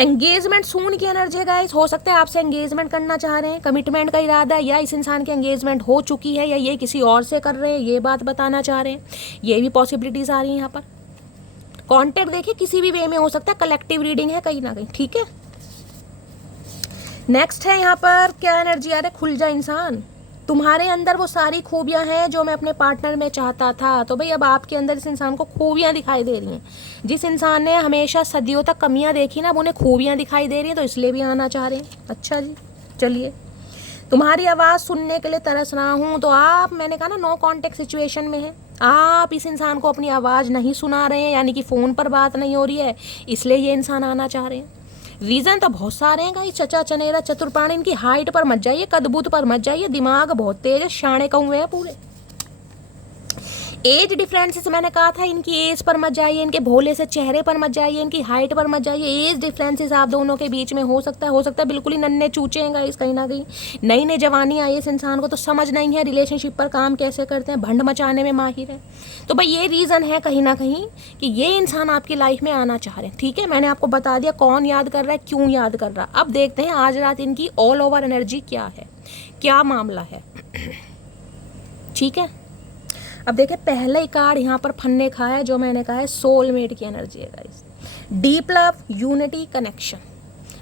एंगेजमेंट सून की एनर्जी गाइस, हो सकता है आपसे एंगेजमेंट करना चाह रहे हैं, कमिटमेंट का इरादा है, या इस इंसान की एंगेजमेंट हो चुकी है, या ये किसी और से कर रहे हैं, ये बात बताना चाह रहे हैं। ये भी पॉसिबिलिटीज आ रही हैं यहाँ पर। कॉन्टेक्ट देखिए किसी भी वे में हो सकता है, कलेक्टिव रीडिंग है कहीं ना कहीं, ठीक है। नेक्स्ट है यहाँ पर क्या एनर्जी आ रहा है, खुल जा इंसान, तुम्हारे अंदर वो सारी खूबियां हैं जो मैं अपने पार्टनर में चाहता था। तो भाई अब आपके अंदर इस इंसान को खूबियां दिखाई दे रही हैं। जिस इंसान ने हमेशा सदियों तक कमियां देखी ना, अब उन्हें खूबियां दिखाई दे रही हैं, तो इसलिए भी आना चाह रहे हैं। अच्छा जी चलिए, तुम्हारी आवाज़ सुनने के लिए तरस रहा हूँ। तो आप, मैंने कहा ना नो कॉन्टेक्ट सिचुएशन में है, आप इस इंसान को अपनी आवाज़ नहीं सुना रहे हैं, यानी कि फ़ोन पर बात नहीं हो रही है, इसलिए ये इंसान आना चाह रहे हैं। रीज़न तो बहुत सारे हैं गाइस, चचा चनेरा चतुर्पाणी, इनकी हाइट पर मत जाइए, कदबूत पर मत जाइए, दिमाग बहुत तेज है, शाणे कौए हैं पूरे। एज डिफरेंसेस मैंने कहा था, इनकी एज पर मत जाइए, इनके भोले से चेहरे पर मत जाइए, इनकी हाइट पर मत जाइए। एज डिफरेंसेस आप दोनों के बीच में हो सकता है बिल्कुल ही नन्हे चूचे हैं गाइस कहीं ना कहीं। नई नई जवानी आई इस इंसान को, तो समझ नहीं है रिलेशनशिप पर काम कैसे करते हैं, भंड मचाने में माहिर है। तो भाई ये रीज़न है कहीं ना कहीं कि ये इंसान आपकी लाइफ में आना चाह रहे हैं, ठीक है। मैंने आपको बता दिया कौन याद कर रहा है, क्यों याद कर रहा है। अब देखते हैं आज रात इनकी ऑल ओवर एनर्जी क्या है, क्या मामला है, ठीक है। अब देखिए पहले ही कार्ड यहाँ पर फन्ने खाया है, जो मैंने कहा है सोलमेट की एनर्जी है guys. Deep love, unity, connection.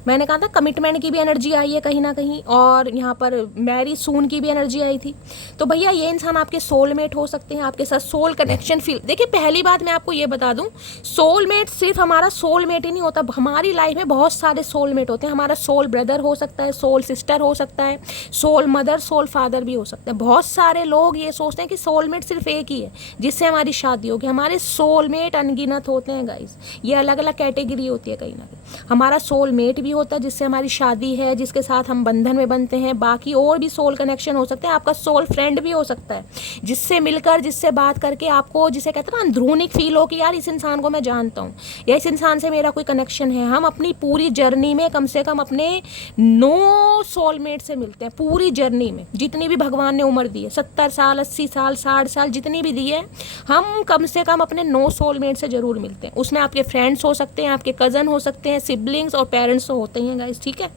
मैंने कहा था कमिटमेंट की भी एनर्जी आई है कहीं ना कहीं, और यहाँ पर मैरी सून की भी एनर्जी आई थी। तो भैया ये इंसान आपके सोलमेट हो सकते हैं, आपके साथ सोल कनेक्शन फील। देखिए पहली बात मैं आपको ये बता दूं, सोलमेट सिर्फ हमारा सोलमेट ही नहीं होता, हमारी लाइफ में बहुत सारे सोलमेट होते हैं। हमारा सोल ब्रदर हो सकता है, सोल सिस्टर हो सकता है, सोल मदर, सोल फादर भी हो सकता है। बहुत सारे लोग ये सोचते हैं कि सोलमेट सिर्फ एक ही है जिससे हमारी शादी होगी। हमारे सोलमेट अनगिनत होते हैं गाइस, ये अलग अलग कैटेगरी होती है कहीं ना कहीं। हमारा सोलमेट भी होता है जिससे हमारी शादी है, जिसके साथ हम बंधन में बनते हैं। बाकी और भी सोल कनेक्शन हो सकते हैं। आपका सोल फ्रेंड भी हो सकता है, जिससे मिलकर, जिससे बात करके आपको, जिसे कहते हैं ना अंदरूनी फील हो कि यार इस इंसान को मैं जानता हूँ, या इस इंसान से मेरा कोई कनेक्शन है। हम अपनी पूरी जर्नी में कम से कम अपने 9 सोलमेट से मिलते हैं, पूरी जर्नी में जितनी भी भगवान ने उम्र दी है, 70 साल, 80 साल, 60 साल, जितनी भी दी है, हम कम से कम अपने 9 सोलमेट से जरूर मिलते हैं। उसमें आपके फ्रेंड्स हो सकते हैं, आपके कज़न हो सकते हैं, सिबलिंग्स और पेरेंट्स तो होते हैं गाइस, ठीक है।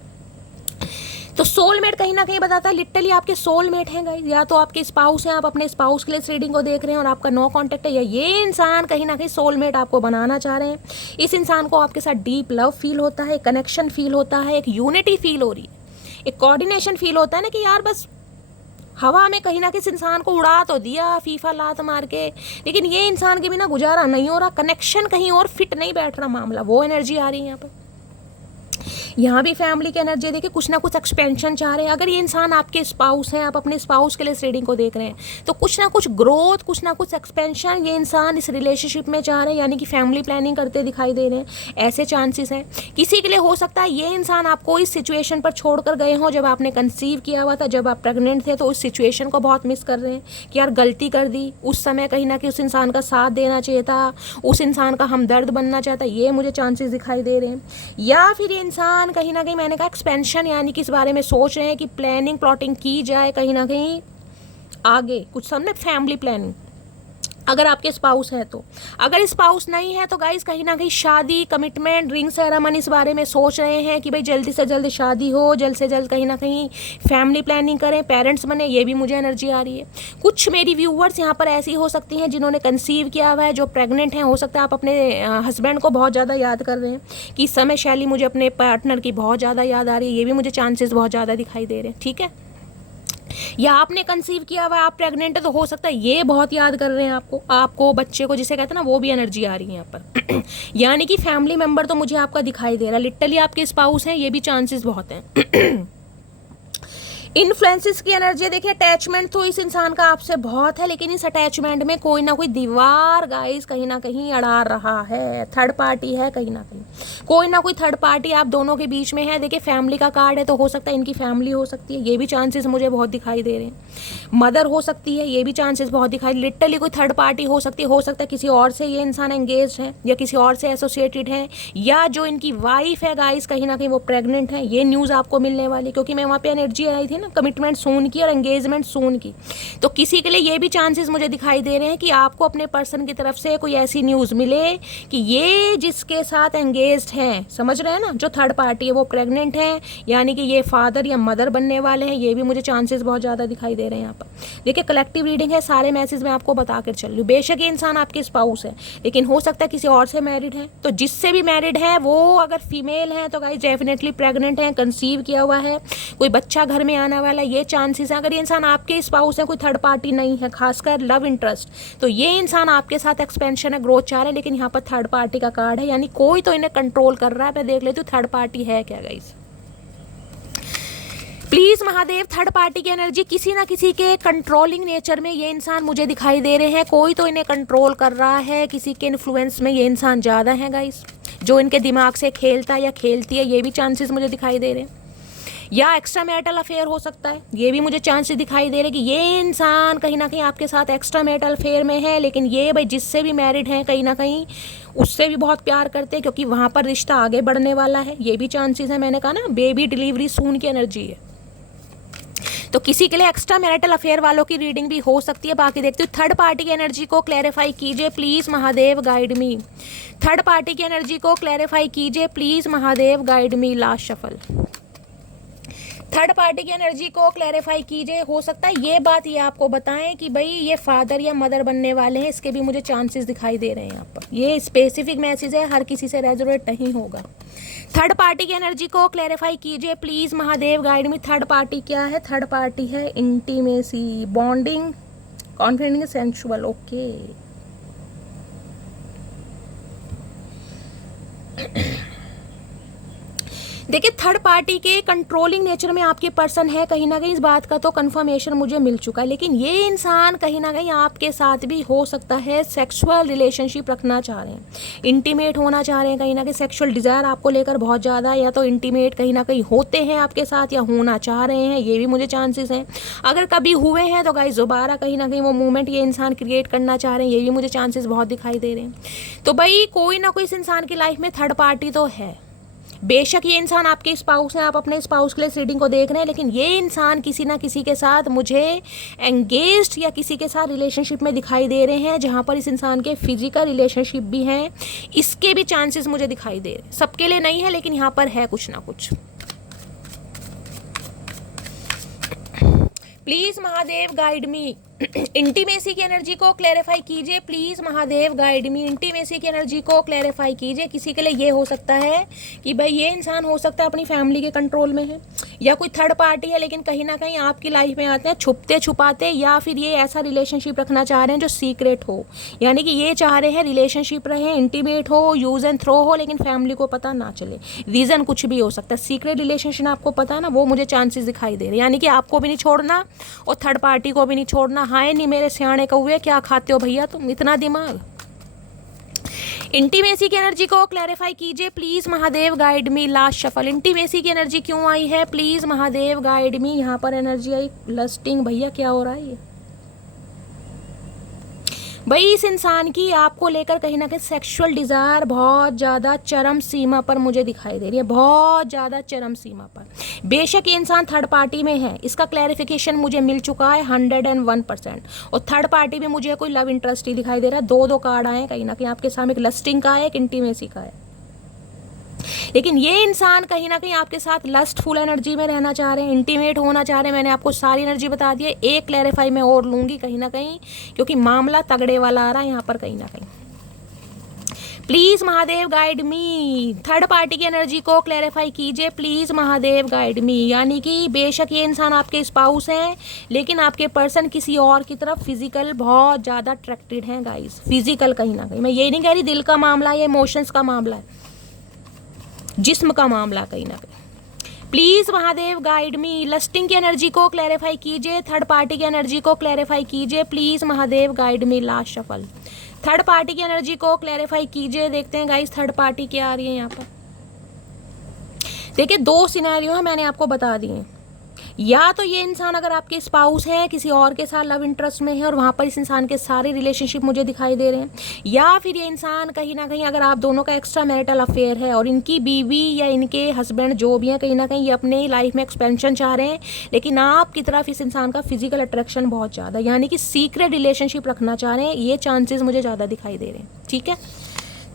तो सोलमेट कहीं ना कहीं बताता है लिटरली आपके सोलमेट हैं गाइस, या तो आपके स्पाउस हैं, आप अपने स्पाउस के लिए इस रीडिंग को देख रहे हैं और आपका नो कांटेक्ट है, या ये इंसान कहीं ना कहीं सोलमेट आपको बनाना चाह रहे हैं। इस इंसान को आपके साथ डीप लव फील होता है, कनेक्शन फील होता है, एक यूनिटी फील हो रही है, एक कोऑर्डिनेशन फील होता है ना कि यार बस हवा में कहीं ना किसी इंसान को उड़ा तो दिया फीफा लात मार के, लेकिन ये इंसान के बिना गुजारा नहीं हो रहा, कनेक्शन कहीं और फिट नहीं बैठ रहा मामला, वो एनर्जी आ रही है यहाँ पर। यहाँ भी फैमिली की एनर्जी देखिए, कुछ ना कुछ एक्सपेंशन चाह रहे हैं। अगर ये इंसान आपके स्पाउस हैं, आप अपने स्पाउस के लिए इस रीडिंग को देख रहे हैं, तो कुछ ना कुछ ग्रोथ, कुछ ना कुछ एक्सपेंशन ये इंसान इस रिलेशनशिप में चाह रहे हैं, यानी कि फैमिली प्लानिंग करते दिखाई दे रहे हैं, ऐसे चांसेस हैं। किसी के लिए हो सकता है ये इंसान आपको इस सिचुएशन पर छोड़ कर गए हों जब आपने कंसीव किया हुआ था, जब आप प्रेग्नेंट थे, तो उस सिचुएशन को बहुत मिस कर रहे हैं कि यार गलती कर दी, उस समय कहीं ना कहीं उस इंसान का साथ देना चाहिए था, उस इंसान का हमदर्द बनना चाहता, ये मुझे चांसेस दिखाई दे रहे हैं। या फिर ये इंसान कहीं ना कहीं, मैंने कहा एक्सपेंशन, यानी कि इस बारे में सोच रहे हैं कि प्लानिंग प्लॉटिंग की जाए कहीं ना कहीं आगे, कुछ समझे, फैमिली प्लानिंग, अगर आपके स्पाउस है तो। अगर स्पाउस नहीं है तो गाइस कहीं ना कहीं शादी, कमिटमेंट, रिंग सेरेमनी, इस बारे में सोच रहे हैं कि भाई जल्दी से जल्द शादी हो, जल्द से जल्द कहीं ना कहीं फैमिली प्लानिंग करें, पेरेंट्स बने, ये भी मुझे एनर्जी आ रही है। कुछ मेरी व्यूवर्स यहाँ पर ऐसी हो सकती हैं जिन्होंने कंसीव किया हुआ है, जो प्रेग्नेंट हैं। हो सकता है आप अपने हस्बैंड को बहुत ज़्यादा याद कर रहे हैं कि इस समय शैली मुझे अपने पार्टनर की बहुत ज़्यादा याद आ रही है, ये भी मुझे चांसेस बहुत ज़्यादा दिखाई दे रहे हैं, ठीक है। या आपने कंसीव किया हुआ, आप प्रेग्नेंट है, तो हो सकता है ये बहुत याद कर रहे हैं आपको बच्चे को, जिसे कहते हैं ना, वो भी एनर्जी आ रही है यहाँ पर। यानी कि फैमिली मेंबर तो मुझे आपका दिखाई दे रहा है, लिटरली आपके स्पाउस हैं, ये भी चांसेस बहुत हैं। इन्फ्लुएंसेस की एनर्जी देखिए, अटैचमेंट तो इस इंसान का आपसे बहुत है, लेकिन इस अटैचमेंट में कोई ना कोई दीवार गाइस कहीं ना कहीं अड़ा रहा है, थर्ड पार्टी है कहीं ना कहीं, कोई ना कोई थर्ड पार्टी आप दोनों के बीच में है। देखिए फैमिली का कार्ड है, तो हो सकता है इनकी फैमिली हो सकती है, ये भी चांसेस मुझे बहुत दिखाई दे रहे हैं। मदर हो सकती है, ये भी चांसेस बहुत दिखाई, लिटरली कोई थर्ड पार्टी हो सकती है। हो सकता है किसी और से ये इंसान एंगेज है, या किसी और से एसोसिएटेड है, या जो इनकी वाइफ है गाइस कहीं ना कहीं वो प्रेग्नेंट है, ये न्यूज़ आपको मिलने वाली, क्योंकि मैं वहाँ पे एनर्जी आई थी ना, कमिटमेंट सून की और एंगेजमेंट सून की। तो किसी के लिए ये भी चांसेस मुझे दिखाई दे रहे हैं कि आपको अपने पर्सन की तरफ से कोई ऐसी न्यूज़ मिले कि ये जिसके साथ एंगेज्ड हैं, समझ रहे हैं ना, जो थर्ड पार्टी है वो प्रेग्नेंट है, यानी कि ये फादर या मदर बनने वाले हैं, ये भी मुझे चांसेस बहुत ज़्यादा दिखाई दे रहे हैं यहाँ पर। देखिए कलेक्टिव रीडिंग है, सारे मैसेज मैं आपको बता कर चल रही हूँ। बेशक ये इंसान आपके स्पाउस है, लेकिन हो सकता है किसी और से मैरिड है, तो जिससे भी मैरिड है वो अगर फीमेल है तो गाइस डेफिनेटली प्रेग्नेंट है, कंसीव किया हुआ है, कोई बच्चा घर में आने वाला, ये चांसेस है। अगर ये इंसान आपके स्पाउस है, कोई थर्ड पार्टी नहीं है, खासकर लव इंटरेस्ट, तो ये इंसान आपके साथ एक्सपेंशन है, ग्रोथ चाह रहे हैं, लेकिन यहाँ पर थर्ड पार्टी का कार्ड है, यानी कोई तो इन्हें कंट्रोल कर रहा है। मैं देख लेती हूँ थर्ड पार्टी है क्या guys. Please Mahadev, third party की एनर्जी किसी ना किसी के कंट्रोलिंग नेचर में ये इंसान मुझे दिखाई दे रहे हैं, कोई तो इन्हें कंट्रोल कर रहा है, किसी के इन्फ्लुएंस में ये इंसान ज़्यादा है गाइस, जो इनके दिमाग से खेलता है या खेलती है, ये भी चांसेस मुझे दिखाई दे रहे हैं। या एक्स्ट्रा मैरिटल अफेयर हो सकता है, ये भी मुझे चांसेस दिखाई दे रहे हैं कि ये इंसान कहीं ना कहीं आपके साथ एक्स्ट्रा मैरिटल अफेयर में है, लेकिन ये भाई जिससे भी मैरिड हैं कहीं ना कहीं उससे भी बहुत प्यार करते हैं, क्योंकि वहाँ पर रिश्ता आगे बढ़ने वाला है, ये भी चांसेस है। मैंने कहा ना बेबी डिलीवरी सून की एनर्जी है, तो किसी के लिए एक्स्ट्रा मैरिटल अफेयर वालों की रीडिंग भी हो सकती है। बाकी देखती हूँ थर्ड पार्टी की एनर्जी को क्लैरिफाई कीजिए please Mahadev, guide me. Third party की एनर्जी को क्लैरिफाई कीजिए please Mahadev, guide me. Last shuffle, third party की एनर्जी को क्लैरिफाई कीजिए। हो सकता है ये बात ये आपको बताएं कि भाई ये फादर या मदर बनने वाले हैं, इसके भी मुझे चांसेस दिखाई दे रहे हैं यहाँ पर। ये स्पेसिफिक मैसेज है, हर किसी से रेजोनेट नहीं होगा। थर्ड पार्टी की एनर्जी को क्लैरिफाई कीजिए प्लीज़ महादेव, गाइड में। थर्ड पार्टी क्या है? थर्ड पार्टी है intimacy, bonding, confidence, sensual. Okay देखिए थर्ड पार्टी के कंट्रोलिंग नेचर में आपके पर्सन है, कहीं ना कहीं इस बात का तो कंफर्मेशन मुझे मिल चुका है। लेकिन ये इंसान कहीं ना कहीं आपके साथ भी हो सकता है सेक्सुअल रिलेशनशिप रखना चाह रहे हैं, इंटीमेट होना चाह रहे हैं, कहीं ना कहीं सेक्सुअल डिज़ायर आपको लेकर बहुत ज़्यादा, या तो इंटीमेट कहीं ना कहीं होते हैं आपके साथ या होना चाह रहे हैं, ये भी मुझे चांसेस हैं। अगर कभी हुए हैं तो गाइस दोबारा कहीं ना कहीं वो मूवमेंट ये इंसान क्रिएट करना चाह रहे हैं, ये भी मुझे चांसेस बहुत दिखाई दे रहे हैं। तो भाई कोई ना कोई इस इंसान की लाइफ में थर्ड पार्टी तो है। बेशक ये इंसान आपके स्पाउस हैं, आप अपने स्पाउस के लिए रीडिंग को देख रहे हैं, लेकिन ये इंसान किसी ना किसी के साथ मुझे एंगेज्ड या किसी के साथ रिलेशनशिप में दिखाई दे रहे हैं, जहाँ पर इस इंसान के फिजिकल रिलेशनशिप भी हैं, इसके भी चांसेस मुझे दिखाई दे रहे हैं। सबके लिए नहीं है लेकिन यहाँ पर है कुछ ना कुछ। Please Mahadev guide me. Intimacy की एनर्जी को क्लैरिफाई कीजिए please Mahadev, guide me. Intimacy की एनर्जी को क्लैरिफाई कीजिए। किसी के लिए ये हो सकता है कि भाई ये इंसान हो सकता है अपनी फैमिली के कंट्रोल में है, या कोई थर्ड पार्टी है, लेकिन कहीं ना कहीं आपकी लाइफ में आते हैं छुपते छुपाते, या फिर ये ऐसा रिलेशनशिप रखना चाह रहे हैं जो सीक्रेट हो, यानी कि ये चाह रहे हैं रिलेशनशिप रहे, इंटीमेट हो, यूज एंड थ्रो हो, लेकिन फैमिली को पता ना चले। रीज़न कुछ भी हो सकता है, सीक्रेट रिलेशनशिप आपको पता है ना, वो मुझे चांसेस दिखाई दे रहे हैं, यानी कि आपको भी नहीं छोड़ना और थर्ड पार्टी को भी नहीं छोड़ना। हाय नहीं मेरे सियाने कौवे, क्या खाते हो भैया तुम, इतना दिमाग। इंटीमेसी की एनर्जी को क्लैरिफाई कीजिए please Mahadev, guide me. Last shuffle, intimacy की एनर्जी क्यों आई है प्लीज महादेव, गाइड मी। यहाँ पर एनर्जी आई लस्टिंग, भैया क्या हो रहा है ये भाई, इस इंसान की आपको लेकर कहीं ना कहीं सेक्सुअल डिज़ायर बहुत ज़्यादा चरम सीमा पर मुझे दिखाई दे रही है, बहुत ज़्यादा चरम सीमा पर। बेशक ये इंसान थर्ड पार्टी में है, इसका क्लैरिफिकेशन मुझे मिल चुका है 101%, और थर्ड पार्टी में मुझे कोई लव इंटरेस्ट ही दिखाई दे रहा है। दो कार्ड आए कहीं ना कहीं आपके सामने, एक लस्टिंग का है, एक इंटीमेसी का है। लेकिन ये इंसान कहीं ना कहीं आपके साथ लस्टफुल एनर्जी में रहना चाह रहे हैं, इंटीमेट होना चाह रहे हैं। मैंने आपको सारी एनर्जी बता दी है, एक क्लैरिफाई मैं और लूँगी कहीं ना कहीं, क्योंकि मामला तगड़े वाला आ रहा है यहाँ पर कहीं ना कहीं। Please Mahadev guide me, third party की एनर्जी को क्लैरिफाई कीजिए प्लीज़ महादेव गाइड मी। यानी कि बेशक ये इंसान आपके स्पाउस हैं, लेकिन आपके पर्सन किसी और की तरफ फिजिकल बहुत ज़्यादा अट्रैक्टेड हैं गाइस, फिजिकल कहीं ना कहीं। मैं ये नहीं कह रही दिल का मामला, ये इमोशंस का मामला है, जिस्म का मामला कहीं ना कहीं। प्लीज महादेव गाइड मी, लस्टिंग की एनर्जी को क्लैरिफाई कीजिए, थर्ड पार्टी की एनर्जी को क्लैरिफाई कीजिए please Mahadev guide me. Last shuffle, third party की एनर्जी को क्लैरिफाई कीजिए। देखते हैं गाइस थर्ड पार्टी क्या आ रही है यहाँ पर। देखिए 2 सिनेरियो है, मैंने आपको बता दिए। या तो ये इंसान अगर आपके स्पाउस है, किसी और के साथ लव इंटरेस्ट में है और वहाँ पर इस इंसान के सारे रिलेशनशिप मुझे दिखाई दे रहे हैं, या फिर ये इंसान कहीं ना कहीं अगर आप दोनों का एक्स्ट्रा मैरिटल अफेयर है और इनकी बीवी या इनके हस्बैंड जो भी हैं कहीं ना कहीं ये अपने लाइफ में एक्सपेंशन चाह रहे हैं, लेकिन आपकी तरफ इस इंसान का फिजिकल अट्रैक्शन बहुत ज़्यादा, यानी कि सीक्रेट रिलेशनशिप रखना चाह रहे हैं, ये चांसेस मुझे ज़्यादा दिखाई दे रहे हैं। ठीक है,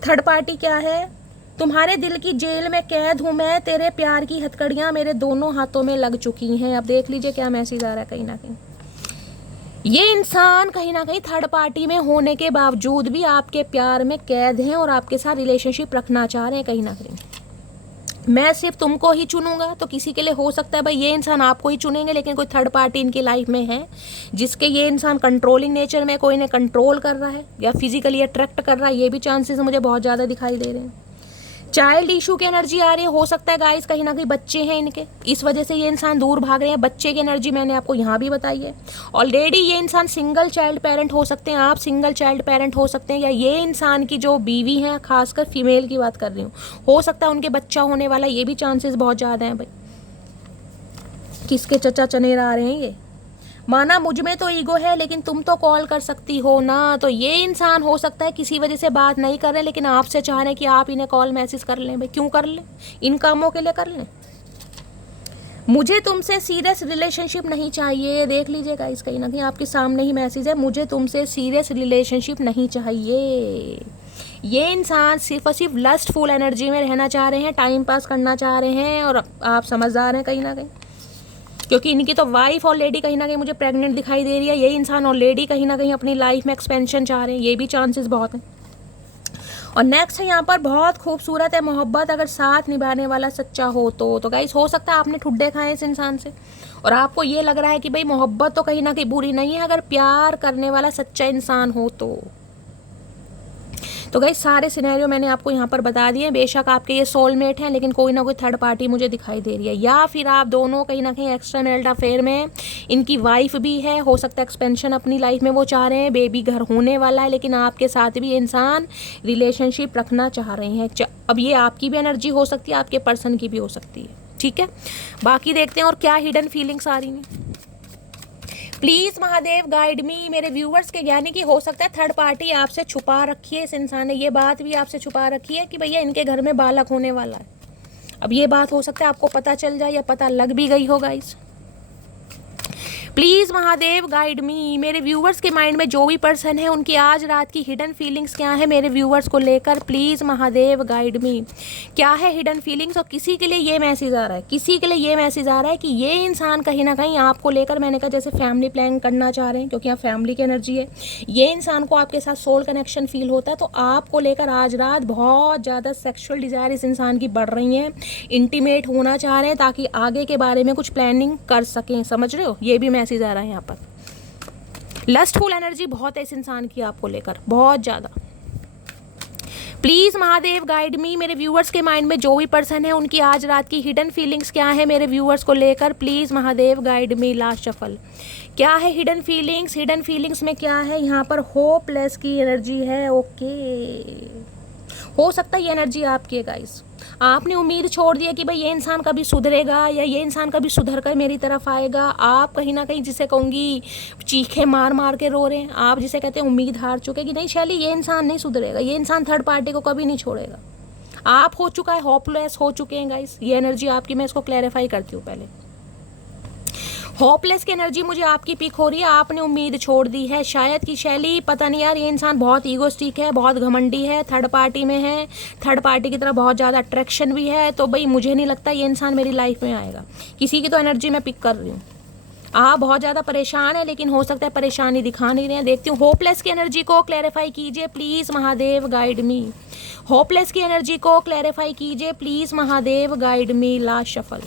थर्ड पार्टी क्या है, तुम्हारे दिल की जेल में कैद हूँ मैं, तेरे प्यार की हथकड़ियाँ मेरे दोनों हाथों में लग चुकी हैं। अब देख लीजिए क्या मैसेज आ रहा है कहीं ना कहीं। ये इंसान कहीं ना कहीं थर्ड पार्टी में होने के बावजूद भी आपके प्यार में कैद हैं और आपके साथ रिलेशनशिप रखना चाह रहे हैं कहीं ना कहीं। मैं सिर्फ तुमको ही चुनूंगा, तो किसी के लिए हो सकता है भाई ये इंसान आपको ही चुनेंगे, लेकिन कोई थर्ड पार्टी इनकी लाइफ में है जिसके ये इंसान कंट्रोलिंग नेचर में कोई ने कंट्रोल कर रहा है या फिजिकली अट्रैक्ट कर रहा है, ये भी चांसेस मुझे बहुत ज़्यादा दिखाई दे रहे हैं। चाइल्ड इशू की एनर्जी आ रही है, हो सकता है गाइस कहीं ना कहीं बच्चे हैं इनके, इस वजह से ये इंसान दूर भाग रहे हैं। बच्चे की एनर्जी मैंने आपको यहाँ भी बताई है। ऑलरेडी ये इंसान सिंगल चाइल्ड पेरेंट हो सकते हैं, आप सिंगल चाइल्ड पेरेंट हो सकते हैं, या ये इंसान की जो बीवी हैं, खासकर फीमेल की बात कर रही हूँ, हो सकता है उनके बच्चा होने वाला, ये भी चांसेस बहुत ज़्यादा हैं भाई। किसके चचा चनेरा आ रहे हैं ये, माना मुझ में तो ईगो है लेकिन तुम तो कॉल कर सकती हो ना, तो ये इंसान हो सकता है किसी वजह से बात नहीं कर रहे, लेकिन आपसे चाह रहे हैं कि आप इन्हें कॉल मैसेज कर लें। भाई क्यों कर लें, इन कामों के लिए कर लें। मुझे तुमसे सीरियस रिलेशनशिप नहीं चाहिए, देख लीजिएगा इस कहीं ना कहीं आपके सामने ही मैसेज है, मुझे तुमसे सीरियस रिलेशनशिप नहीं चाहिए। ये इंसान सिर्फ और सिर्फ लस्टफुल एनर्जी में रहना चाह रहे हैं, टाइम पास करना चाह रहे हैं, और आप समझदार हैं कहीं ना कहीं, क्योंकि इनकी तो वाइफ ऑलरेडी कहीं ना कहीं मुझे प्रेग्नेंट दिखाई दे रही है। ये इंसान ऑलरेडी कहीं ना कहीं अपनी लाइफ में एक्सपेंशन चाह रहे हैं, ये भी चांसेस बहुत हैं। और नेक्स्ट है यहाँ पर बहुत खूबसूरत है, मोहब्बत अगर साथ निभाने वाला सच्चा हो तो गाइस हो सकता है आपने ठुड्डे खाए इस इंसान से और आपको ये लग रहा है कि भाई मोहब्बत तो कहीं ना कहीं बुरी नहीं है अगर प्यार करने वाला सच्चा इंसान हो तो गाइस सारे सिनेरियो मैंने आपको यहाँ पर बता दिए। बेशक आपके ये सोलमेट हैं, लेकिन कोई ना कोई थर्ड पार्टी मुझे दिखाई दे रही है, या फिर आप दोनों कहीं ना कहीं एक्स्ट्रा मैरिटल अफेयर में, इनकी वाइफ भी है, हो सकता है एक्सपेंशन अपनी लाइफ में वो चाह रहे हैं, बेबी घर होने वाला है, लेकिन आपके साथ भी इंसान रिलेशनशिप रखना चाह रहे हैं। अब ये आपकी भी एनर्जी हो सकती है, आपके पर्सन की भी हो सकती है। ठीक है, बाकी देखते हैं और क्या हिडन फीलिंग्स आ रही हैं। प्लीज़ महादेव गाइड मी, मेरे व्यूवर्स के, यानी कि हो सकता है थर्ड पार्टी आपसे छुपा रखी है, इस इंसान ने ये बात भी आपसे छुपा रखी है कि भैया इनके घर में बालक होने वाला है। अब ये बात हो सकता है आपको पता चल जाए या पता लग भी गई होगा इस। प्लीज़ महादेव गाइड मी। मेरे व्यूवर्स के माइंड में जो भी पर्सन है उनकी आज रात की हिडन फीलिंग्स क्या है मेरे व्यूवर्स को लेकर, प्लीज़ महादेव गाइड मी। क्या है हिडन फीलिंग्स? और किसी के लिए ये मैसेज आ रहा है, किसी के लिए ये मैसेज आ रहा है कि ये इंसान कहीं ना कहीं आपको लेकर, मैंने कहा जैसे फैमिली प्लान करना चाह रहे हैं, क्योंकि यहाँ फैमिली की एनर्जी है, ये इंसान को आपके साथ सोल कनेक्शन फील होता है, तो आपको लेकर आज रात बहुत ज़्यादा सेक्सुअल डिज़ायर इस इंसान की बढ़ रही हैं, इंटीमेट होना चाह रहे हैं ताकि आगे के बारे में कुछ प्लानिंग कर सकें। समझ रहे हो? ये भी मैसेज आ रहा है यहाँ पर। लस्टफुल एनर्जी बहुत है इस इंसान की आपको लेकर, बहुत ज़्यादा। प्लीज़ महादेव गाइड मी। मेरे व्यूअर्स के माइंड में जो भी पर्सन है उनकी आज रात की हिडन फीलिंग्स क्या है मेरे व्यूअर्स को लेकर, please Mahadev guide me. Last shuffle क्या है हिडन फीलिंग्स? हिडन फीलिंग्स में क्या है? यहाँ पर होपलेस की एनर्जी है। ओके, हो सकता है ये एनर्जी आपकी है गाइस। आपने उम्मीद छोड़ दी है कि भाई ये इंसान कभी सुधरेगा या ये इंसान कभी सुधर कर मेरी तरफ आएगा। आप कहीं ना कहीं जिसे कहूँगी चीखे मार मार के रो रहे हैं, आप जिसे कहते हैं उम्मीद हार चुके कि नहीं शैली ये इंसान नहीं सुधरेगा, ये इंसान थर्ड पार्टी को कभी नहीं छोड़ेगा। आप हो चुका है, होपलेस हो चुके हैं गाइस। ये एनर्जी आपकी, मैं इसको क्लैरिफाई करती हूँ पहले। होपलेस की एनर्जी मुझे आपकी पिक हो रही है। आपने उम्मीद छोड़ दी है शायद कि शैली पता नहीं यार ये इंसान बहुत ईगोस्टिक है, बहुत घमंडी है, थर्ड पार्टी में है, थर्ड पार्टी की तरफ बहुत ज़्यादा अट्रैक्शन भी है, तो भाई मुझे नहीं लगता ये इंसान मेरी लाइफ में आएगा। किसी की तो एनर्जी मैं पिक कर रही हूँ। आप बहुत ज़्यादा परेशान है, लेकिन हो सकता है परेशानी दिखा नहीं रहे हैं। देखती हूँ होपलेस की एनर्जी को क्लैरिफाई कीजिए please Mahadev guide me. Hopeless की एनर्जी को क्लैरिफाई कीजिए please Mahadev guide me. Last shuffle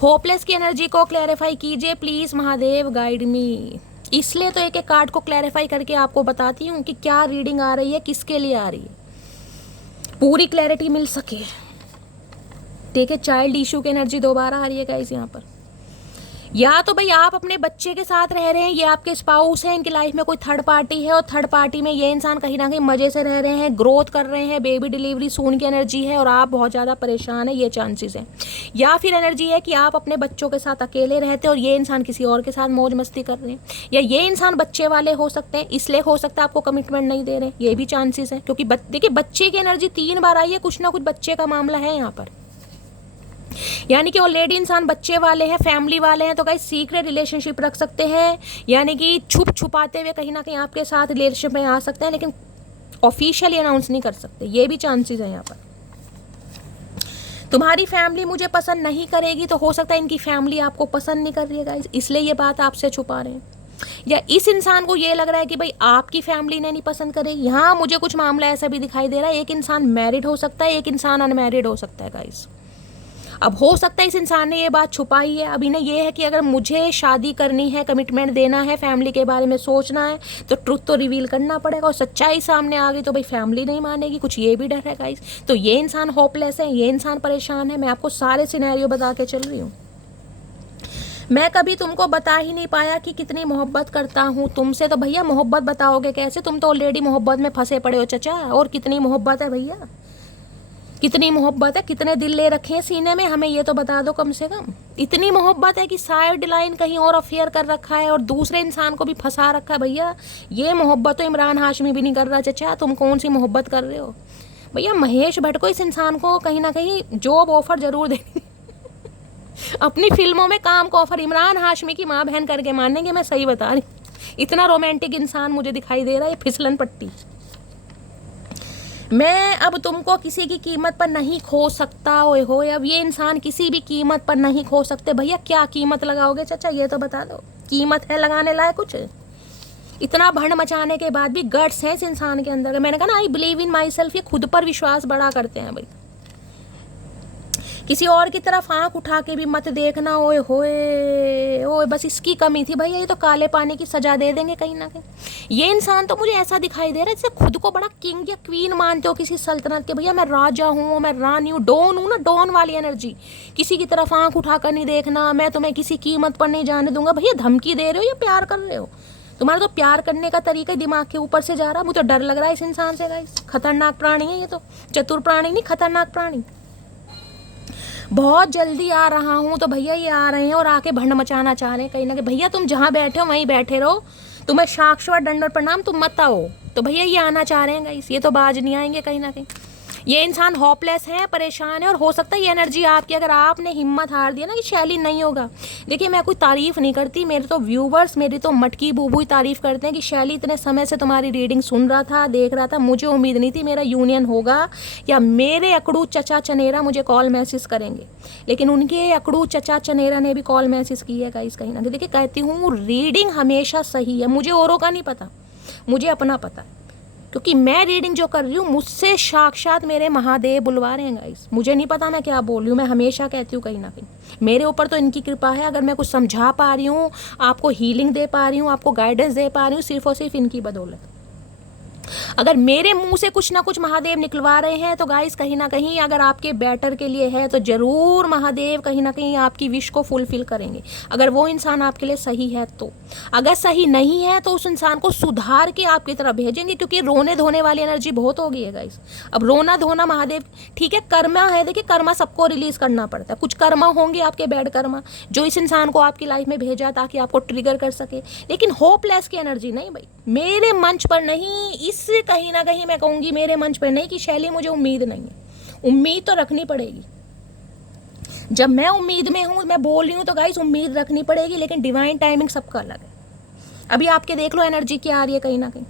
hopeless की एनर्जी को क्लैरिफाई कीजिए प्लीज़ महादेव गाइड मी। इसलिए तो एक एक कार्ड को क्लैरिफाई करके आपको बताती हूँ कि क्या रीडिंग आ रही है, किसके लिए आ रही है, पूरी क्लैरिटी मिल सके। देखिए चाइल्ड इशू की एनर्जी दोबारा आ रही है गाइस यहाँ पर। या तो भाई आप अपने बच्चे के साथ रह रहे हैं, ये आपके स्पाउस हैं, इनकी लाइफ में कोई थर्ड पार्टी है और थर्ड पार्टी में ये इंसान कहीं ना कहीं मज़े से रह रहे हैं, ग्रोथ कर रहे हैं, बेबी डिलीवरी सून की एनर्जी है और आप बहुत ज़्यादा परेशान है, ये चांसेस हैं। या फिर एनर्जी है कि आप अपने बच्चों के साथ अकेले रहते हैं और ये इंसान किसी और के साथ मौज मस्ती कर रहे हैं, या ये इंसान बच्चे वाले हो सकते हैं, इसलिए हो सकता है आपको कमिटमेंट नहीं दे रहे हैं, ये भी चांसेस हैं। क्योंकि देखिए बच्चे की एनर्जी 3 बार आई है, कुछ ना कुछ बच्चे का मामला है यहाँ पर, यानी कि ऑलरेडी इंसान बच्चे वाले हैं, फैमिली वाले हैं, तो कहीं सीक्रेट रिलेशनशिप रख सकते हैं, यानी कि छुप छुपाते हुए कहीं ना कहीं आपके साथ रिलेशनशिप में आ सकते हैं, लेकिन ऑफिशियली अनाउंस नहीं कर सकते, ये भी चांसेस हैं यहाँ पर। तुम्हारी फैमिली मुझे पसंद नहीं करेगी, तो हो सकता है इनकी फैमिली आपको पसंद नहीं कर रही है गाइस, इसलिए ये बात आपसे छुपा रहे हैं। या इस इंसान को ये लग रहा है कि भाई आपकी फैमिली ने नहीं पसंद करे। यहाँ मुझे कुछ मामला ऐसा भी दिखाई दे रहा है, एक इंसान मैरिड हो सकता है, एक इंसान अनमैरिड हो सकता है गाइस। अब हो सकता है इस इंसान ने ये बात छुपाई है, अब इन्हें ये है कि अगर मुझे शादी करनी है, कमिटमेंट देना है, फैमिली के बारे में सोचना है, तो ट्रुथ तो रिवील करना पड़ेगा, और सच्चाई सामने आ गई तो भाई फैमिली नहीं मानेगी, कुछ ये भी डर है गाइस। तो ये इंसान होपलेस है, ये इंसान परेशान है। मैं आपको सारे सिनेरियो बता के चल रही हूँ। मैं कभी तुमको बता ही नहीं पाया कि कितनी मोहब्बत करता हूँ तुमसे, तो भैया मोहब्बत बताओगे कैसे? तुम तो ऑलरेडी मोहब्बत में फंसे पड़े हो चचा। और कितनी मोहब्बत है भैया, कितनी मोहब्बत है, कितने दिल ले रखे हैं सीने में, हमें ये तो बता दो कम से कम। इतनी मोहब्बत है कि साइड लाइन कहीं और अफेयर कर रखा है और दूसरे इंसान को भी फंसा रखा है। भैया ये मोहब्बत तो इमरान हाशमी भी नहीं कर रहा चचा, तुम कौन सी मोहब्बत कर रहे हो? भैया महेश भट्ट को इस इंसान को कहीं ना कहीं जॉब ऑफर जरूर देनी अपनी फिल्मों में काम का ऑफर इमरान हाशमी की माँ बहन करके मानेंगे, मैं सही बता रही। इतना रोमांटिक इंसान मुझे दिखाई दे रहा है, ये फिसलन पट्टी। मैं अब तुमको किसी की कीमत पर नहीं खो सकता। ओए हो, अब ये इंसान किसी भी कीमत पर नहीं खो सकते। भैया क्या कीमत लगाओगे चाचा, ये तो बता दो। कीमत है लगाने लायक कुछ? इतना भंड मचाने के बाद भी गट्स है इस इंसान के अंदर। मैंने कहा ना आई बिलीव इन माई सेल्फ, ये खुद पर विश्वास बड़ा करते हैं भाई। किसी और की तरफ आंख उठा के भी मत देखना। ओए होए ओए, बस इसकी कमी थी भैया, ये तो काले पानी की सजा दे देंगे कहीं ना कहीं। ये इंसान तो मुझे ऐसा दिखाई दे रहा है जैसे खुद को बड़ा किंग या क्वीन मानते हो किसी सल्तनत के। भैया मैं राजा हूँ, मैं रानी हूँ, डॉन हूँ ना, डॉन वाली एनर्जी। किसी की तरफ आंख उठा कर नहीं देखना, मैं तुम्हें किसी कीमत पर नहीं जाने दूंगा। भैया धमकी दे रहे हो या प्यार कर रहे हो? तुम्हारा तो प्यार करने का तरीका दिमाग के ऊपर से जा रहा है। मुझे तो डर लग रहा है इस इंसान से गाइस। खतरनाक प्राणी है ये तो, चतुर प्राणी नहीं, खतरनाक प्राणी। बहुत जल्दी आ रहा हूँ, तो भैया ये आ रहे हैं और आके भंड मचाना चाह रहे हैं कहीं ना कहीं। भैया तुम जहाँ बैठे हो वहीं बैठे रहो, तुम्हें साक्षात दंडवत प्रणाम, तुम मत आओ। तो भैया ये आना चाह रहे हैं गाइस, ये तो बाज नहीं आएंगे कहीं ना कहीं। ये इंसान होपलेस है, परेशान है, और हो सकता है ये एनर्जी आपकी, अगर आपने हिम्मत हार दिया ना कि शैली नहीं होगा। देखिए मैं कोई तारीफ़ नहीं करती, मेरे तो व्यूवर्स मेरी तो मटकी बूबू ही तारीफ़ करते हैं कि शैली इतने समय से तुम्हारी रीडिंग सुन रहा था, देख रहा था, मुझे उम्मीद नहीं थी मेरा यूनियन होगा या मेरे अकड़ू चचा चनेरा मुझे कॉल मैसेज करेंगे, लेकिन उनके अकड़ू चचा चनेरा ने भी कॉल मैसेज किया गाइस कहीं ना कहीं। देखिए कहती हूँ रीडिंग हमेशा सही है, मुझे औरों का नहीं पता, मुझे अपना पता है, क्योंकि मैं रीडिंग जो कर रही हूँ मुझसे साक्षात मेरे महादेव बुलवा रहे हैं गाइस। मुझे नहीं पता मैं क्या बोल रही हूँ, मैं हमेशा कहती हूँ कहीं ना कहीं मेरे ऊपर तो इनकी कृपा है। अगर मैं कुछ समझा पा रही हूँ, आपको हीलिंग दे पा रही हूँ, आपको गाइडेंस दे पा रही हूँ, सिर्फ और सिर्फ इनकी बदौलत। अगर मेरे मुंह से कुछ ना कुछ महादेव निकलवा रहे हैं तो गाइस कहीं ना कहीं अगर आपके बेटर के लिए है तो ज़रूर महादेव कहीं ना कहीं आपकी विश को फुलफिल करेंगे, अगर वो इंसान आपके लिए सही है तो। अगर सही नहीं है तो उस इंसान को सुधार के आपकी तरफ भेजेंगे, क्योंकि रोने धोने वाली एनर्जी बहुत हो गई है गाइस। अब रोना धोना महादेव ठीक है, कर्मा है, देखिए कर्मा सबको रिलीज करना पड़ता है। कुछ कर्मा होंगे आपके बैड कर्मा जो इस इंसान को आपकी लाइफ में भेजा ताकि आपको ट्रिगर कर सके, लेकिन होपलेस की एनर्जी नहीं भाई, मेरे मंच पर नहीं। इस कहीं ना कहीं मैं कहूँगी मेरे मंच पर नहीं कि शैली मुझे उम्मीद नहीं है, उम्मीद तो रखनी पड़ेगी। जब मैं उम्मीद में हूँ, मैं बोल रही हूँ तो गाइस उम्मीद रखनी पड़ेगी, लेकिन डिवाइन टाइमिंग सबका अलग है। अभी आपके देख लो एनर्जी क्या आ रही है कहीं ना कहीं।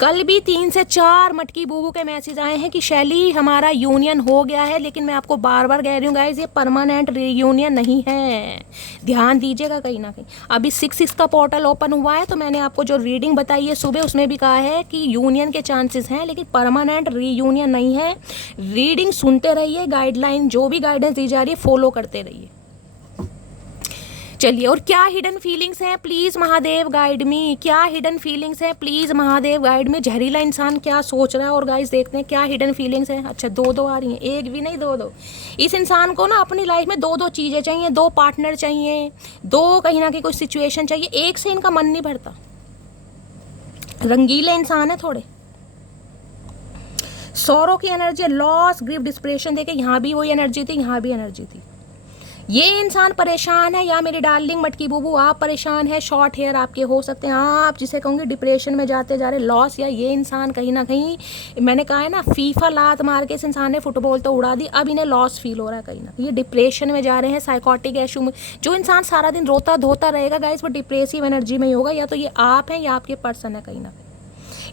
कल भी 3 से 4 मटकी बूबू के मैसेज आए हैं कि शैली हमारा यूनियन हो गया है, लेकिन मैं आपको बार बार कह रही हूँ गाइस ये परमानेंट रीयूनियन नहीं है, ध्यान दीजिएगा कहीं ना कहीं। अभी 6 का पोर्टल ओपन हुआ है, तो मैंने आपको जो रीडिंग बताई है सुबह उसमें भी कहा है कि यूनियन के चांसेस हैं, लेकिन परमानेंट रीयूनियन नहीं है। रीडिंग सुनते रहिए, गाइडलाइन जो भी गाइडेंस दी जा रही है फॉलो करते रहिए। चलिए, और क्या हिडन फीलिंग्स हैं प्लीज़ महादेव गाइड मी, क्या हिडन फीलिंग्स हैं प्लीज़ महादेव गाइड में। जहरीला इंसान क्या सोच रहा है, और गाइस देखते हैं क्या हिडन फीलिंग्स हैं। अच्छा 2 आ रही हैं, एक भी नहीं 2। इस इंसान को ना अपनी लाइफ में 2 चीज़ें चाहिए, 2 पार्टनर चाहिए, 2 कहीं ना कहीं कोई सिचुएशन चाहिए, एक से इनका मन नहीं भरता। रंगीले इंसान है थोड़े। सौरों की एनर्जी, लॉस, ग्रीफ, डिस्प्रेशन, देखे यहाँ भी वही एनर्जी थी, यहाँ भी एनर्जी थी। ये इंसान परेशान है, या मेरी डार्लिंग मटकी बूबू आप परेशान है, शॉर्ट हेयर आपके हो सकते हैं, आप जिसे कहूँगी डिप्रेशन में जाते जा रहे, लॉस, या ये इंसान कहीं ना कहीं मैंने कहा है ना फीफा लात मार के इस इंसान ने फुटबॉल तो उड़ा दी, अब इन्हें लॉस फील हो रहा है कहीं ना, ये डिप्रेशन में जा रहे हैं, साइकोटिक इशू में। जो इंसान सारा दिन रोता धोता रहेगा गाइस वो डिप्रेसिव एनर्जी में ही होगा, या तो ये आप हैं या आपके पर्सन है कहीं ना कहीं।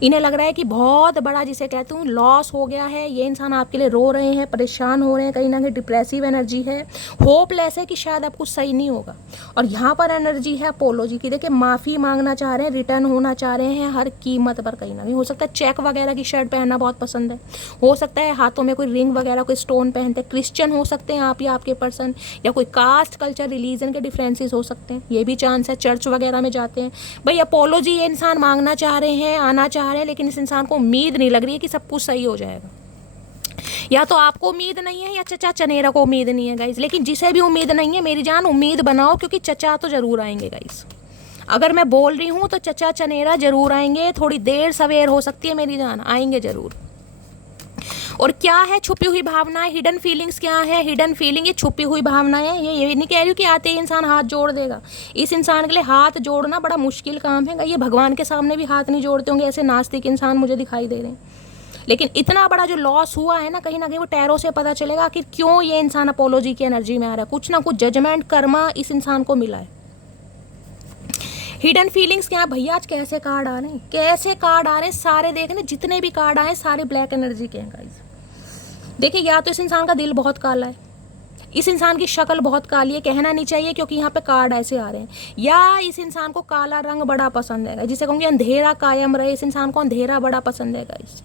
इन्हें लग रहा है कि बहुत बड़ा जिसे कहती हूँ लॉस हो गया है, ये इंसान आपके लिए रो रहे हैं, परेशान हो रहे हैं, कहीं ना कहीं डिप्रेसिव एनर्जी है, होपलेस है कि शायद अब कुछ सही नहीं होगा। और यहाँ पर एनर्जी है अपोलॉजी की, देखिए माफ़ी मांगना चाह रहे हैं, रिटर्न होना चाह रहे हैं हर कीमत पर कहीं ना कहीं। हो सकता है चेक वगैरह की शर्ट पहनना बहुत पसंद है, हो सकता है हाथों में कोई रिंग वगैरह कोई स्टोन पहनते हैं, क्रिश्चियन हो सकते हैं आप या आपके पर्सन, या कोई कास्ट कल्चर रिलीजन के डिफरेंसेस हो सकते हैं, ये भी चांस है, चर्च वगैरह में जाते हैं भाई। अपोलॉजी ये इंसान मांगना चाह रहे हैं, आना चाह रहे हैं, लेकिन इस इंसान को उम्मीद नहीं लग रही है कि सब कुछ सही हो जाएगा। या तो आपको उम्मीद नहीं है या चचा चनेरा को उम्मीद नहीं है गाइस, लेकिन जिसे भी उम्मीद नहीं है मेरी जान उम्मीद बनाओ, क्योंकि चचा तो जरूर आएंगे गाइस। अगर मैं बोल रही हूँ तो चचा चनेरा जरूर आएंगे, थोड़ी देर सवेर हो सकती है मेरी जान, आएंगे जरूर। और क्या है छुपी हुई भावनाएं, हिडन फीलिंग्स क्या है। हिडन फीलिंग ये छुपी हुई भावनाएं हैं, ये नहीं कह रही हूँ कि आते ही इंसान हाथ जोड़ देगा। इस इंसान के लिए हाथ जोड़ना बड़ा मुश्किल काम है, ये भगवान के सामने भी हाथ नहीं जोड़ते होंगे, ऐसे नास्तिक इंसान मुझे दिखाई दे रहे हैं। लेकिन इतना बड़ा जो लॉस हुआ है ना, कहीं ना कहीं वो टैरो से पता चलेगा कि क्यों ये इंसान अपोलॉजी की एनर्जी में आ रहा है। कुछ ना कुछ जजमेंट कर्मा इस इंसान को मिला है। हिडन फीलिंग्स क्या है भैया, आज कैसे कार्ड आ रहे हैं, कैसे कार्ड आ रहे हैं सारे, देखने जितने भी कार्ड आए सारे ब्लैक एनर्जी के हैं गाइस। देखिए या तो इस इंसान का दिल बहुत काला है, इस इंसान की शक्ल बहुत काली है, कहना नहीं चाहिए क्योंकि यहाँ पे कार्ड ऐसे आ रहे हैं, या इस इंसान को काला रंग बड़ा पसंद है, जिसे कहूँगी अंधेरा कायम रहे, इस इंसान को अंधेरा बड़ा पसंद है गाइस।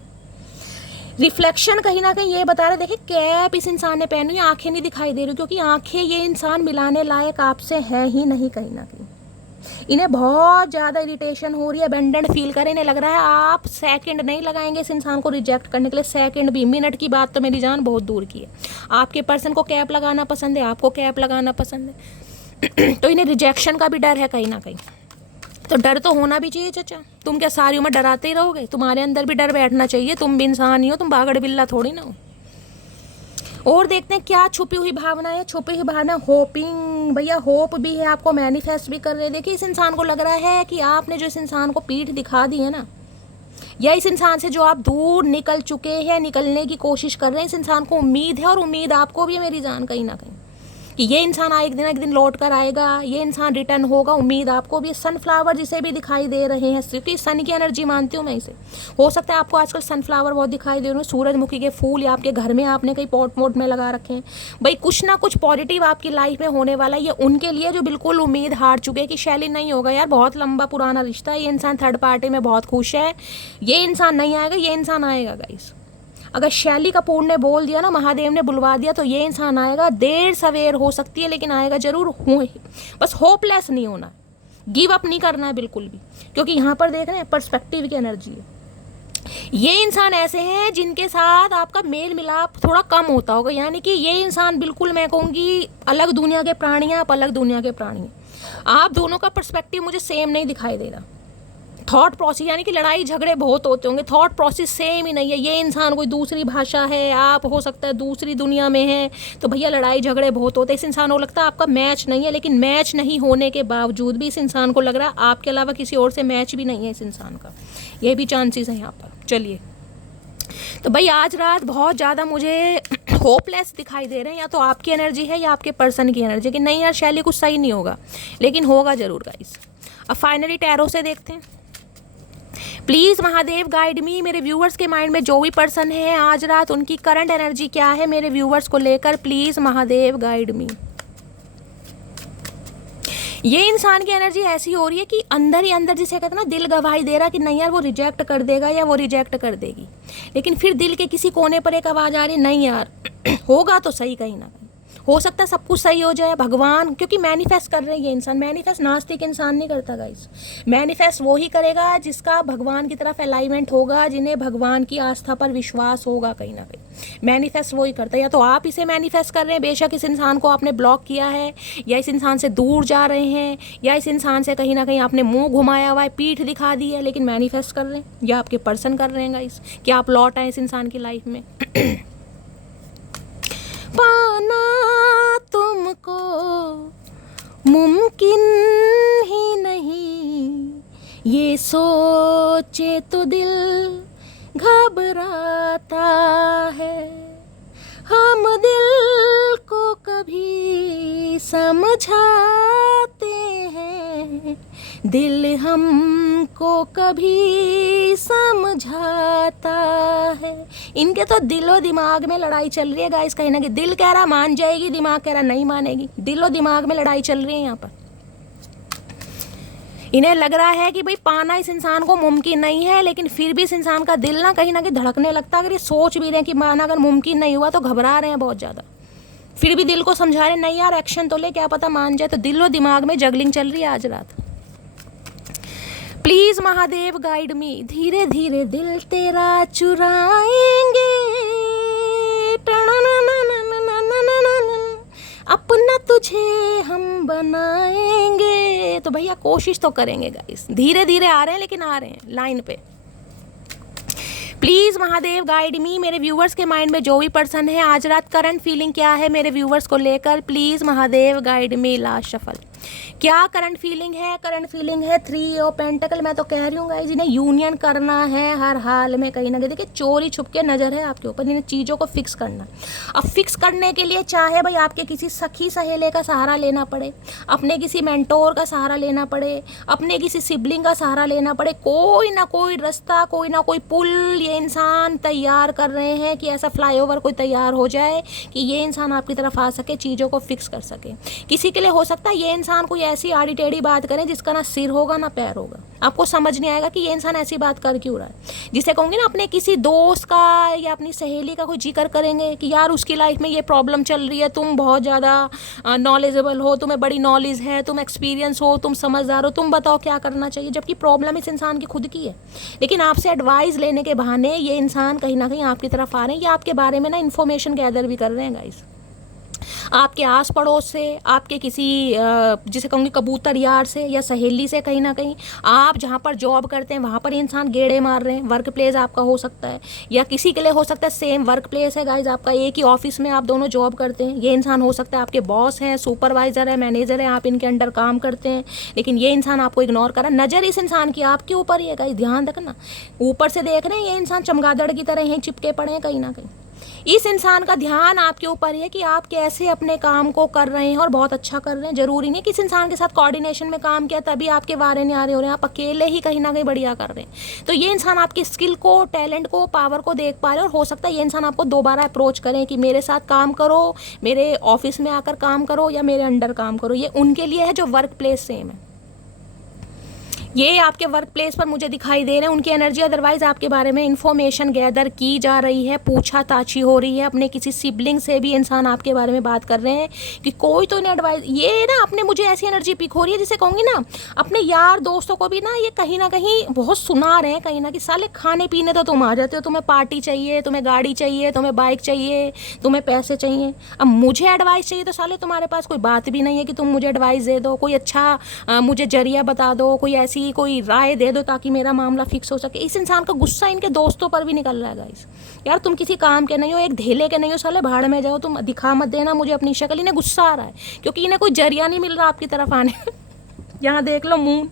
रिफ्लेक्शन कहीं ना कहीं ये बता रहे, देखिए कैप इस इंसान ने पहनी, आंखें नहीं दिखाई दे रही क्योंकि आंखें ये इंसान मिलाने लायक आपसे है ही नहीं कहीं ना कहीं। इन्हें बहुत ज़्यादा इरिटेशन हो रही है, अबेंडेंट फील करें, इन्हें लग रहा है आप सेकंड नहीं लगाएंगे इस इंसान को रिजेक्ट करने के लिए, सेकंड भी, मिनट की बात तो मेरी जान बहुत दूर की है। आपके पर्सन को कैप लगाना पसंद है, आपको कैप लगाना पसंद है तो इन्हें रिजेक्शन का भी डर है कहीं ना कहीं। तो डर तो होना भी चाहिए चचा, तुम क्या सारी उम्र डराते ही रहोगे, तुम्हारे अंदर भी डर बैठना चाहिए, तुम भी इंसान ही हो, तुम बागड़ बिल्ला थोड़ी ना हो। और देखते हैं क्या छुपी हुई भावना है। छुपी हुई भावना होपिंग, भैया होप भी है, आपको मैनिफेस्ट भी कर रहे हैं। देखिए इस इंसान को लग रहा है कि आपने जो इस इंसान को पीठ दिखा दी है ना, या इस इंसान से जो आप दूर निकल चुके हैं, निकलने की कोशिश कर रहे हैं, इस इंसान को उम्मीद है और उम्मीद आपको भी है मेरी जान कहीं ना कहीं कि ये इंसान एक दिन लौट कर आएगा, ये इंसान रिटर्न होगा, उम्मीद आपको भी। सनफ्लावर जिसे भी दिखाई दे रहे हैं, क्योंकि सन की एनर्जी मानती हूँ मैं इसे। हो सकता है आपको आजकल सनफ्लावर बहुत दिखाई दे रहे हो, सूरजमुखी के फूल, या आपके घर में आपने कहीं पॉट मोट में लगा रखे हैं। भाई कुछ ना कुछ पॉजिटिव आपकी लाइफ में होने वाला है। ये उनके लिए जो बिल्कुल उम्मीद हार चुके हैं कि शैली नहीं होगा यार, बहुत लंबा पुराना रिश्ता है, ये इंसान थर्ड पार्टी में बहुत खुश है, ये इंसान नहीं आएगा, ये इंसान आएगा गाइस। अगर शैली कपूर ने बोल दिया ना, महादेव ने बुलवा दिया, तो ये इंसान आएगा। देर सवेर हो सकती है लेकिन आएगा जरूर। बस होपलेस नहीं होना, गिव अप नहीं करना है बिल्कुल भी, क्योंकि यहाँ पर देख रहे हैं पर्सपेक्टिव की एनर्जी है। ये इंसान ऐसे हैं जिनके साथ आपका मेल मिलाप थोड़ा कम होता होगा, यानी कि ये इंसान बिल्कुल मैं कहूँगी अलग दुनिया के प्राणी हैं, आप अलग दुनिया के प्राणी हैं। आप दोनों का पर्सपेक्टिव मुझे सेम नहीं दिखाई दे रहा। थॉट प्रोसेस, यानी कि लड़ाई झगड़े बहुत होते होंगे, थॉट प्रोसेस सेम ही नहीं है। ये इंसान कोई दूसरी भाषा है, आप हो सकता है दूसरी दुनिया में हैं, तो भैया लड़ाई झगड़े बहुत होते हैं। इस इंसान को लगता है आपका मैच नहीं है, लेकिन मैच नहीं होने के बावजूद भी इस इंसान को लग रहा है आपके अलावा किसी और से मैच भी नहीं है इस इंसान का। ये भी चांसेस हैं यहाँ पर। चलिए, तो भाई आज रात बहुत ज़्यादा मुझे होपलेस दिखाई दे रहे हैं, या तो आपकी एनर्जी है या आपके पर्सन की एनर्जी कि नहीं यार शैली कुछ सही नहीं होगा, लेकिन होगा ज़रूर गाइस। अब फाइनली टैरो से देखते हैं। प्लीज़ महादेव गाइड मी, मेरे व्यूवर्स के माइंड में जो भी पर्सन है आज रात उनकी करंट एनर्जी क्या है मेरे व्यूवर्स को लेकर, प्लीज़ महादेव गाइड मी। ये इंसान की एनर्जी ऐसी हो रही है कि अंदर ही अंदर, जिसे कहते हैं ना, दिल गवाही दे रहा कि नहीं यार वो रिजेक्ट कर देगा या वो रिजेक्ट कर देगी, लेकिन फिर दिल के किसी कोने पर एक आवाज़ आ रही, नहीं यार होगा तो सही, कहीं ना कहीं हो सकता है सब कुछ सही हो जाए भगवान, क्योंकि मैनिफेस्ट कर रहे हैं ये इंसान। मैनिफेस्ट नास्तिक इंसान नहीं करता गाइस, मैनिफेस्ट वो ही करेगा जिसका भगवान की तरफ अलाइनमेंट होगा, जिन्हें भगवान की आस्था पर विश्वास होगा, कहीं ना कहीं मैनिफेस्ट वो ही करता है। या तो आप इसे मैनिफेस्ट कर रहे हैं, बेशक इस इंसान को आपने ब्लॉक किया है, या इस इंसान से दूर जा रहे हैं, या इस इंसान से कहीं ना कहीं आपने मुंह घुमाया हुआ है, पीठ दिखा दी है, लेकिन मैनिफेस्ट कर रहे हैं, या आपके पर्सन कर रहे हैं गाइस कि आप लौट आए इस इंसान की लाइफ में। पाना तुमको मुमकिन ही नहीं, ये सोचे तो दिल घबराता है, हम दिल को कभी समझाते हैं, दिल हमको कभी समझाता है। इनके तो दिलो दिमाग में लड़ाई चल रही है गाइस, कहीं ना कहीं दिल कह रहा मान जाएगी, दिमाग कह रहा नहीं मानेगी, दिलो दिमाग में लड़ाई चल रही है यहाँ पर। इन्हें लग रहा है कि भाई पाना इस इंसान को मुमकिन नहीं है, लेकिन फिर भी इस इंसान का दिल ना कहीं धड़कने लगता है। अगर ये सोच भी रहे हैं कि माना अगर मुमकिन नहीं हुआ, तो घबरा रहे हैं बहुत ज़्यादा, फिर भी दिल को समझा रहे नहीं यार एक्शन तो ले, क्या पता मान जाए। तो दिलो दिमाग में जगलिंग चल रही है आज रात। प्लीज़ महादेव गाइड मी, धीरे धीरे दिल तेरा चुराएंगे, अपना तुझे हम बनाएंगे। तो भैया कोशिश तो करेंगे गाइस, धीरे धीरे आ रहे हैं लेकिन आ रहे हैं लाइन पे। प्लीज़ महादेव गाइड मी, मेरे व्यूवर्स के माइंड में जो भी पर्सन है आज रात करंट फीलिंग क्या है मेरे व्यूवर्स को लेकर, please Mahadev guide me. Last shuffle, क्या करंट फीलिंग है? करंट फीलिंग है 3 ऑफ पेंटिकल। मैं तो कह रही हूँ गाइस, इन्हें यूनियन करना है हर हाल में, कहीं ना कहीं। देखिए चोरी छुप के नज़र है आपके ऊपर, इन्हें चीज़ों को फिक्स करना। अब फिक्स करने के लिए चाहे भाई आपके किसी सखी सहेले का सहारा लेना पड़े, अपने किसी मेंटोर का सहारा लेना पड़े, अपने किसी सिबलिंग का सहारा लेना पड़े, कोई ना कोई रास्ता, कोई ना कोई पुल ये इंसान तैयार कर रहे हैं कि ऐसा फ्लाईओवर कोई तैयार हो जाए कि ये इंसान आपकी तरफ आ सके, चीज़ों को फिक्स कर सके। किसी के लिए हो सकता है ये इंसान कोई ऐसी आड़ी टेढ़ी बात करें जिसका ना सिर होगा ना पैर होगा, आपको समझ नहीं आएगा कि ये इंसान ऐसी बात कर क्यों रहा है। जिसे कहूँगी ना, अपने किसी दोस्त का या अपनी सहेली का कोई जिक्र करेंगे कि यार उसकी लाइफ में ये प्रॉब्लम चल रही है, तुम बहुत ज़्यादा नॉलेजेबल हो, तुम्हें बड़ी नॉलेज है, तुम एक्सपीरियंस हो, तुम समझदार हो, तुम बताओ क्या करना चाहिए, जबकि प्रॉब्लम इस इंसान की खुद की है। लेकिन आपसे एडवाइस लेने के बहाने ये इंसान कहीं ना कहीं आपकी तरफ आ रहे हैं, या आपके बारे में ना इन्फॉर्मेशन गैदर भी कर रहे हैं गाइस। आपके आस पड़ोस से, आपके किसी जिसे कहूँगी कबूतर यार से या सहेली से, कहीं ना कहीं आप जहाँ पर जॉब करते हैं वहाँ पर इंसान गेड़े मार रहे हैं। वर्क प्लेस आपका हो सकता है, या किसी के लिए हो सकता है सेम वर्क प्लेस है गाइज आपका, एक ही ऑफिस में आप दोनों जॉब करते हैं। ये इंसान हो सकता है आपके बॉस हैं, सुपरवाइजर है, मैनेजर है, आप इनके अंडर काम करते हैं, लेकिन ये इंसान आपको इग्नोर कर रहा है। नज़र इस इंसान की आपके ऊपर ही है गाइज, ध्यान रखना। ऊपर से देख रहे हैं ये इंसान चमगादड़ की तरह यहीं चिपके पड़े हैं कहीं ना कहीं। इस इंसान का ध्यान आपके ऊपर है कि आप कैसे अपने काम को कर रहे हैं और बहुत अच्छा कर रहे हैं। जरूरी नहीं कि इस इंसान के साथ कोऑर्डिनेशन में काम किया तभी आपके वारे नहीं आ रहे हो रहे हैं, आप अकेले ही कहीं ना कहीं बढ़िया कर रहे हैं। तो ये इंसान आपकी स्किल को, टैलेंट को, पावर को देख पा रहे हैं, और हो सकता है ये इंसान आपको दोबारा अप्रोच करें कि मेरे साथ काम करो, मेरे ऑफिस में आकर काम करो या मेरे अंडर काम करो। ये उनके लिए है जो वर्क प्लेस सेम है, ये आपके वर्क प्लेस पर मुझे दिखाई दे रहे हैं उनकी एनर्जी। अदरवाइज आपके बारे में इन्फॉर्मेशन गैदर की जा रही है, पूछताछी हो रही है, अपने किसी सिबलिंग से भी इंसान आपके बारे में बात कर रहे हैं कि कोई तो इन्हें एडवाइस, ये ना अपने मुझे ऐसी एनर्जी पिक हो रही है जिसे कहूँगी ना अपने यार दोस्तों को भी ना ये कहीं ना कहीं बहुत सुना रहे हैं कहीं ना कि साले खाने पीने तो तुम आ जाते हो, तुम्हें पार्टी चाहिए, तुम्हें गाड़ी चाहिए, तुम्हें बाइक चाहिए, तुम्हें पैसे चाहिए, अब मुझे एडवाइस चाहिए तो साले तुम्हारे पास कोई बात भी नहीं है कि तुम मुझे एडवाइस दे दो, कोई अच्छा मुझे जरिया बता दो, कोई ऐसी कोई राय दे दो ताकि मेरा मामला फिक्स हो सके। इस इंसान का गुस्सा इनके दोस्तों पर भी निकल रहा है गाइस। यार तुम किसी काम के नहीं हो, एक धेले के नहीं हो, साले भाड़ में जाओ, तुम दिखा मत देना मुझे अपनी शक्ल। इन्हें गुस्सा आ रहा है क्योंकि इन्हें कोई जरिया नहीं मिल रहा आपकी तरफ आने। यहाँ देख लो मून,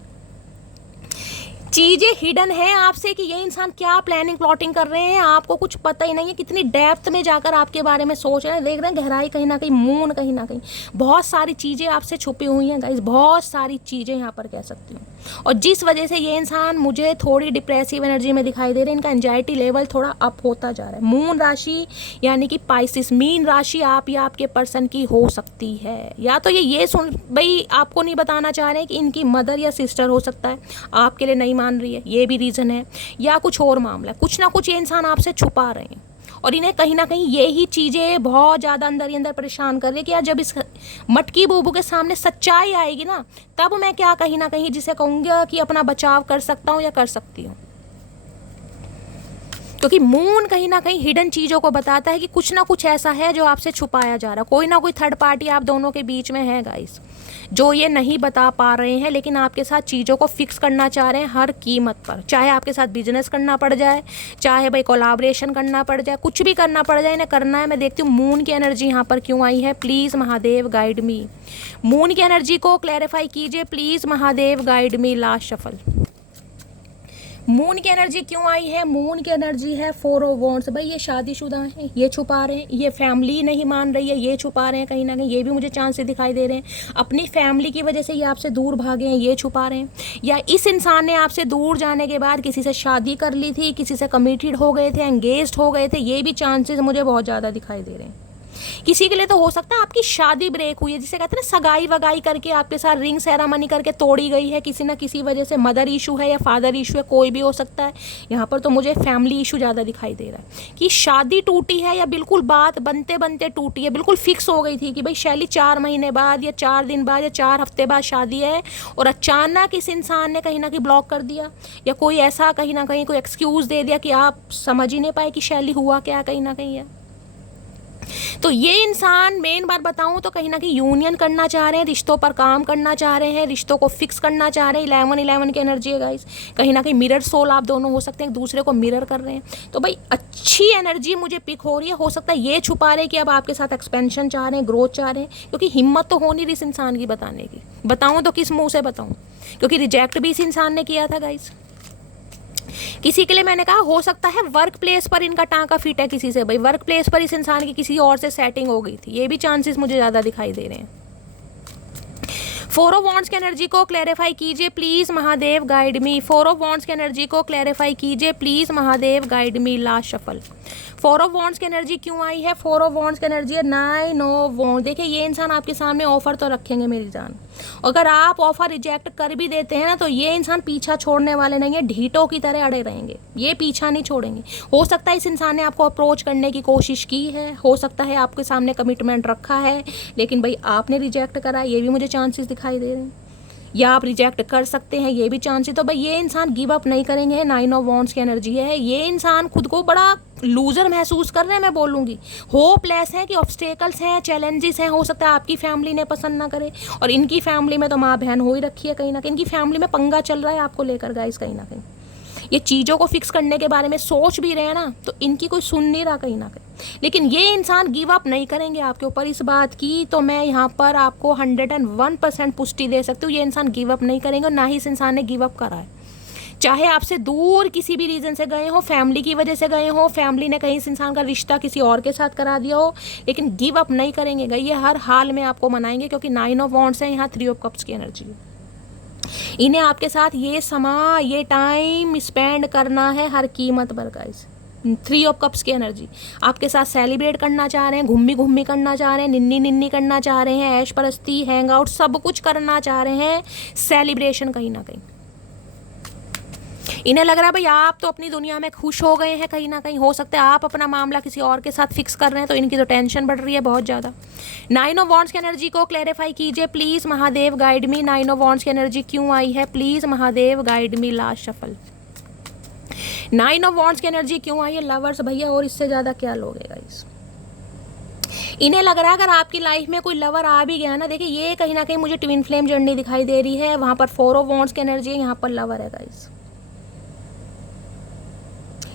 चीज़ें हिडन है आपसे कि ये इंसान क्या प्लानिंग प्लॉटिंग कर रहे हैं, आपको कुछ पता ही नहीं है। कितनी डेप्थ में जाकर आपके बारे में सोच रहे हैं, देख रहे हैं गहराई कहीं ना कहीं, मून कहीं ना कहीं बहुत सारी चीज़ें आपसे छुपी हुई हैं गाइस, बहुत सारी चीज़ें यहाँ पर कह सकती हूँ। और जिस वजह से ये इंसान मुझे थोड़ी डिप्रेसिव एनर्जी में दिखाई दे रहे हैं, इनका एंजाइटी लेवल थोड़ा अप होता जा रहा है। मून राशि यानी कि पाइसिस, मीन राशि आप या आपके पर्सन की हो सकती है, या तो ये सुन भाई आपको नहीं बताना चाह रहे हैं कि इनकी मदर या सिस्टर हो सकता है आपके लिए नहीं मान रही है, ये भी रीज़न है, या कुछ और मामला है, कुछ ना कुछ ये इंसान आपसे छुपा रहे हैं। और इन्हें कहीं ना कहीं यही चीज़ें बहुत ज़्यादा अंदर ही अंदर परेशान कर रही है कि यार जब इस मटकी बूबू के सामने सच्चाई आएगी ना, तब मैं क्या कहीं ना कहीं जिसे कहूँगा कि अपना बचाव कर सकता हूँ या कर सकती हूँ। क्योंकि मून कहीं ना कहीं हिडन चीज़ों को बताता है कि कुछ ना कुछ ऐसा है जो आपसे छुपाया जा रहा है, कोई ना कोई थर्ड पार्टी आप दोनों के बीच में है गाइस, जो ये नहीं बता पा रहे हैं, लेकिन आपके साथ चीज़ों को फिक्स करना चाह रहे हैं हर कीमत पर। चाहे आपके साथ बिजनेस करना पड़ जाए, चाहे भाई कोलाब्रेशन करना पड़ जाए, कुछ भी करना पड़ जाए, इन्हें करना है। मैं देखती हूँ मून की एनर्जी यहाँ पर क्यों आई है, please Mahadev guide me. Moon की एनर्जी को क्लैरिफाई कीजिए please Mahadev guide me. Last shuffle, moon की एनर्जी क्यों आई है? मून की एनर्जी है 4 ऑफ वॉन्ड्स। भाई ये शादीशुदा हैं, ये छुपा रहे हैं, ये फैमिली नहीं मान रही है, ये छुपा रहे हैं कहीं ना कहीं, ये भी मुझे चांस से दिखाई दे रहे हैं। अपनी फैमिली की वजह से ये आपसे दूर भागे हैं, ये छुपा रहे हैं। या इस इंसान ने आपसे दूर जाने के बाद किसी से शादी कर ली थी, किसी से कमिटेड हो गए थे, एंगेज्ड हो गए थे, ये भी चांसेस मुझे बहुत ज़्यादा दिखाई दे रहे हैं। किसी के लिए तो हो सकता है आपकी शादी ब्रेक हुई है, जिसे कहते हैं ना सगाई वगाई करके आपके साथ रिंग सेरेमनी करके तोड़ी गई है किसी ना किसी वजह से। मदर इशू है या फादर इशू है, कोई भी हो सकता है। यहाँ पर तो मुझे फैमिली इशू ज़्यादा दिखाई दे रहा है कि शादी टूटी है या बिल्कुल बात बनते बनते टूटी है, बिल्कुल फिक्स हो गई थी कि भाई शैली 4 महीने बाद या 4 दिन बाद या 4 हफ्ते बाद शादी है, और अचानक इस इंसान ने कहीं ना कहीं ब्लॉक कर दिया, या कोई ऐसा कहीं ना कहीं कोई एक्सक्यूज़ दे दिया कि आप समझ ही नहीं पाए कि शैली हुआ क्या कहीं ना कहीं है। तो ये इंसान मेन बात बताऊं तो कहीं ना कहीं यूनियन करना चाह रहे हैं, रिश्तों पर काम करना चाह रहे हैं, रिश्तों को फिक्स करना चाह रहे हैं। 11 की एनर्जी है गाइस, कहीं ना कहीं मिरर सोल आप दोनों हो सकते हैं, एक दूसरे को मिरर कर रहे हैं। तो भाई अच्छी एनर्जी मुझे पिक हो रही है। हो सकता है ये छुपा रहे हैं कि अब आपके साथ एक्सपेंशन चाह रहे हैं, ग्रोथ चाह रहे हैं, क्योंकि हिम्मत तो हो नहीं रही इस इंसान की बताने की। बताऊँ तो किस मुँह से बताऊँ, क्योंकि रिजेक्ट भी इस इंसान ने किया था गाइस। किसी के लिए मैंने कहा हो सकता है वर्क प्लेस पर इनका टांका फिट है किसी से, भाई वर्क प्लेस पर इस इंसान की किसी और से सेटिंग हो गई थी, ये भी चांसेस मुझे ज़्यादा दिखाई दे रहे हैं। 4 ऑफ वॉन्ड्स की एनर्जी को क्लैरिफाई कीजिए please Mahadev guide me. 4 of wands की एनर्जी को क्लैरिफाई कीजिए please Mahadev guide me. Last shuffle, 4 of wands की एनर्जी क्यों आई है? 4 ऑफ वॉन्ड्स की एनर्जी है 9 ऑफ वॉन्ड। देखिए ये इंसान आपके सामने ऑफर तो रखेंगे मेरी जान, अगर आप ऑफर रिजेक्ट कर भी देते हैं ना तो ये इंसान पीछा छोड़ने वाले नहीं है, ढीटों की तरह अड़े रहेंगे, ये पीछा नहीं छोड़ेंगे। हो सकता है इस इंसान ने आपको अप्रोच करने की कोशिश की है, हो सकता है आपके सामने कमिटमेंट रखा है, लेकिन भाई आपने रिजेक्ट करा, ये भी मुझे चांसेस दिखाई दे रहे हैं। या आप रिजेक्ट कर सकते हैं, ये भी चांस है। तो भाई ये इंसान गिव अप नहीं करेंगे, 9 ऑफ वॉन्ड्स की एनर्जी है। ये इंसान खुद को बड़ा लूजर महसूस कर रहे हैं, मैं बोलूँगी होपलेस है कि ऑब्स्टेकल्स हैं, चैलेंजेस हैं, हो सकता है आपकी फैमिली ने पसंद ना करे, और इनकी फैमिली में तो माँ बहन हो ही रखी है कहीं ना कहीं, इनकी फैमिली में पंगा चल रहा है आपको लेकर गाइस कहीं ना कहीं। ये चीज़ों को फिक्स करने के बारे में सोच भी रहे हैं ना, तो इनकी कोई सुन नहीं रहा कहीं ना कहीं। लेकिन ये इंसान गिव अप नहीं करेंगे आपके ऊपर, इस बात की तो मैं यहाँ पर आपको 101% पुष्टि दे सकती हूँ। ये इंसान गिव अप नहीं करेंगे, और ना ही इस इंसान ने गिव अप करा है। चाहे आपसे दूर किसी भी रीज़न से गए हो, फैमिली की वजह से गए हो, फैमिली ने कहीं इस इंसान का रिश्ता किसी और के साथ करा दिया हो, लेकिन गिव अप नहीं करेंगे। ये हर हाल में आपको मनाएंगे, क्योंकि 9 ऑफ वॉन्ड्स है, यहाँ 3 ऑफ कप्स की एनर्जी है। इन्हें आपके साथ ये समा, ये टाइम स्पेंड करना है हर कीमत पर गाइस। 3 ऑफ कप्स की एनर्जी आपके साथ सेलिब्रेट करना चाह रहे हैं, घूमी घूमी करना चाह रहे हैं, निन्नी निन्नी करना चाह रहे हैं, ऐश परस्ती, हैंग आउट, सब कुछ करना चाह रहे हैं, सेलिब्रेशन कहीं ना कहीं। इन्हें लग रहा है भाई आप तो अपनी दुनिया में खुश हो गए हैं कहीं ना कहीं। हो सकता है आप अपना मामला किसी और के साथ फिक्स कर रहे हैं, तो इनकी तो टेंशन बढ़ रही है बहुत ज़्यादा। 9 ऑफ वॉन्ड्स की एनर्जी को क्लैरिफाई कीजिए please, Mahadev guide me. 9 of wands की एनर्जी क्यों आई है, please Mahadev guide me. Last shuffle, 9 of wands की एनर्जी क्यों आई है लवर्स भैया, और इससे ज़्यादा क्या लोगे गाइस। इन्हें लग रहा है अगर आपकी लाइफ में कोई लवर आ भी गया ना, देखिए ये कहीं ना कहीं मुझे ट्विन फ्लेम जर्नी दिखाई दे रही है, वहाँ पर 4 ऑफ वॉन्ड्स की एनर्जी है, यहाँ पर लवर है गाइस।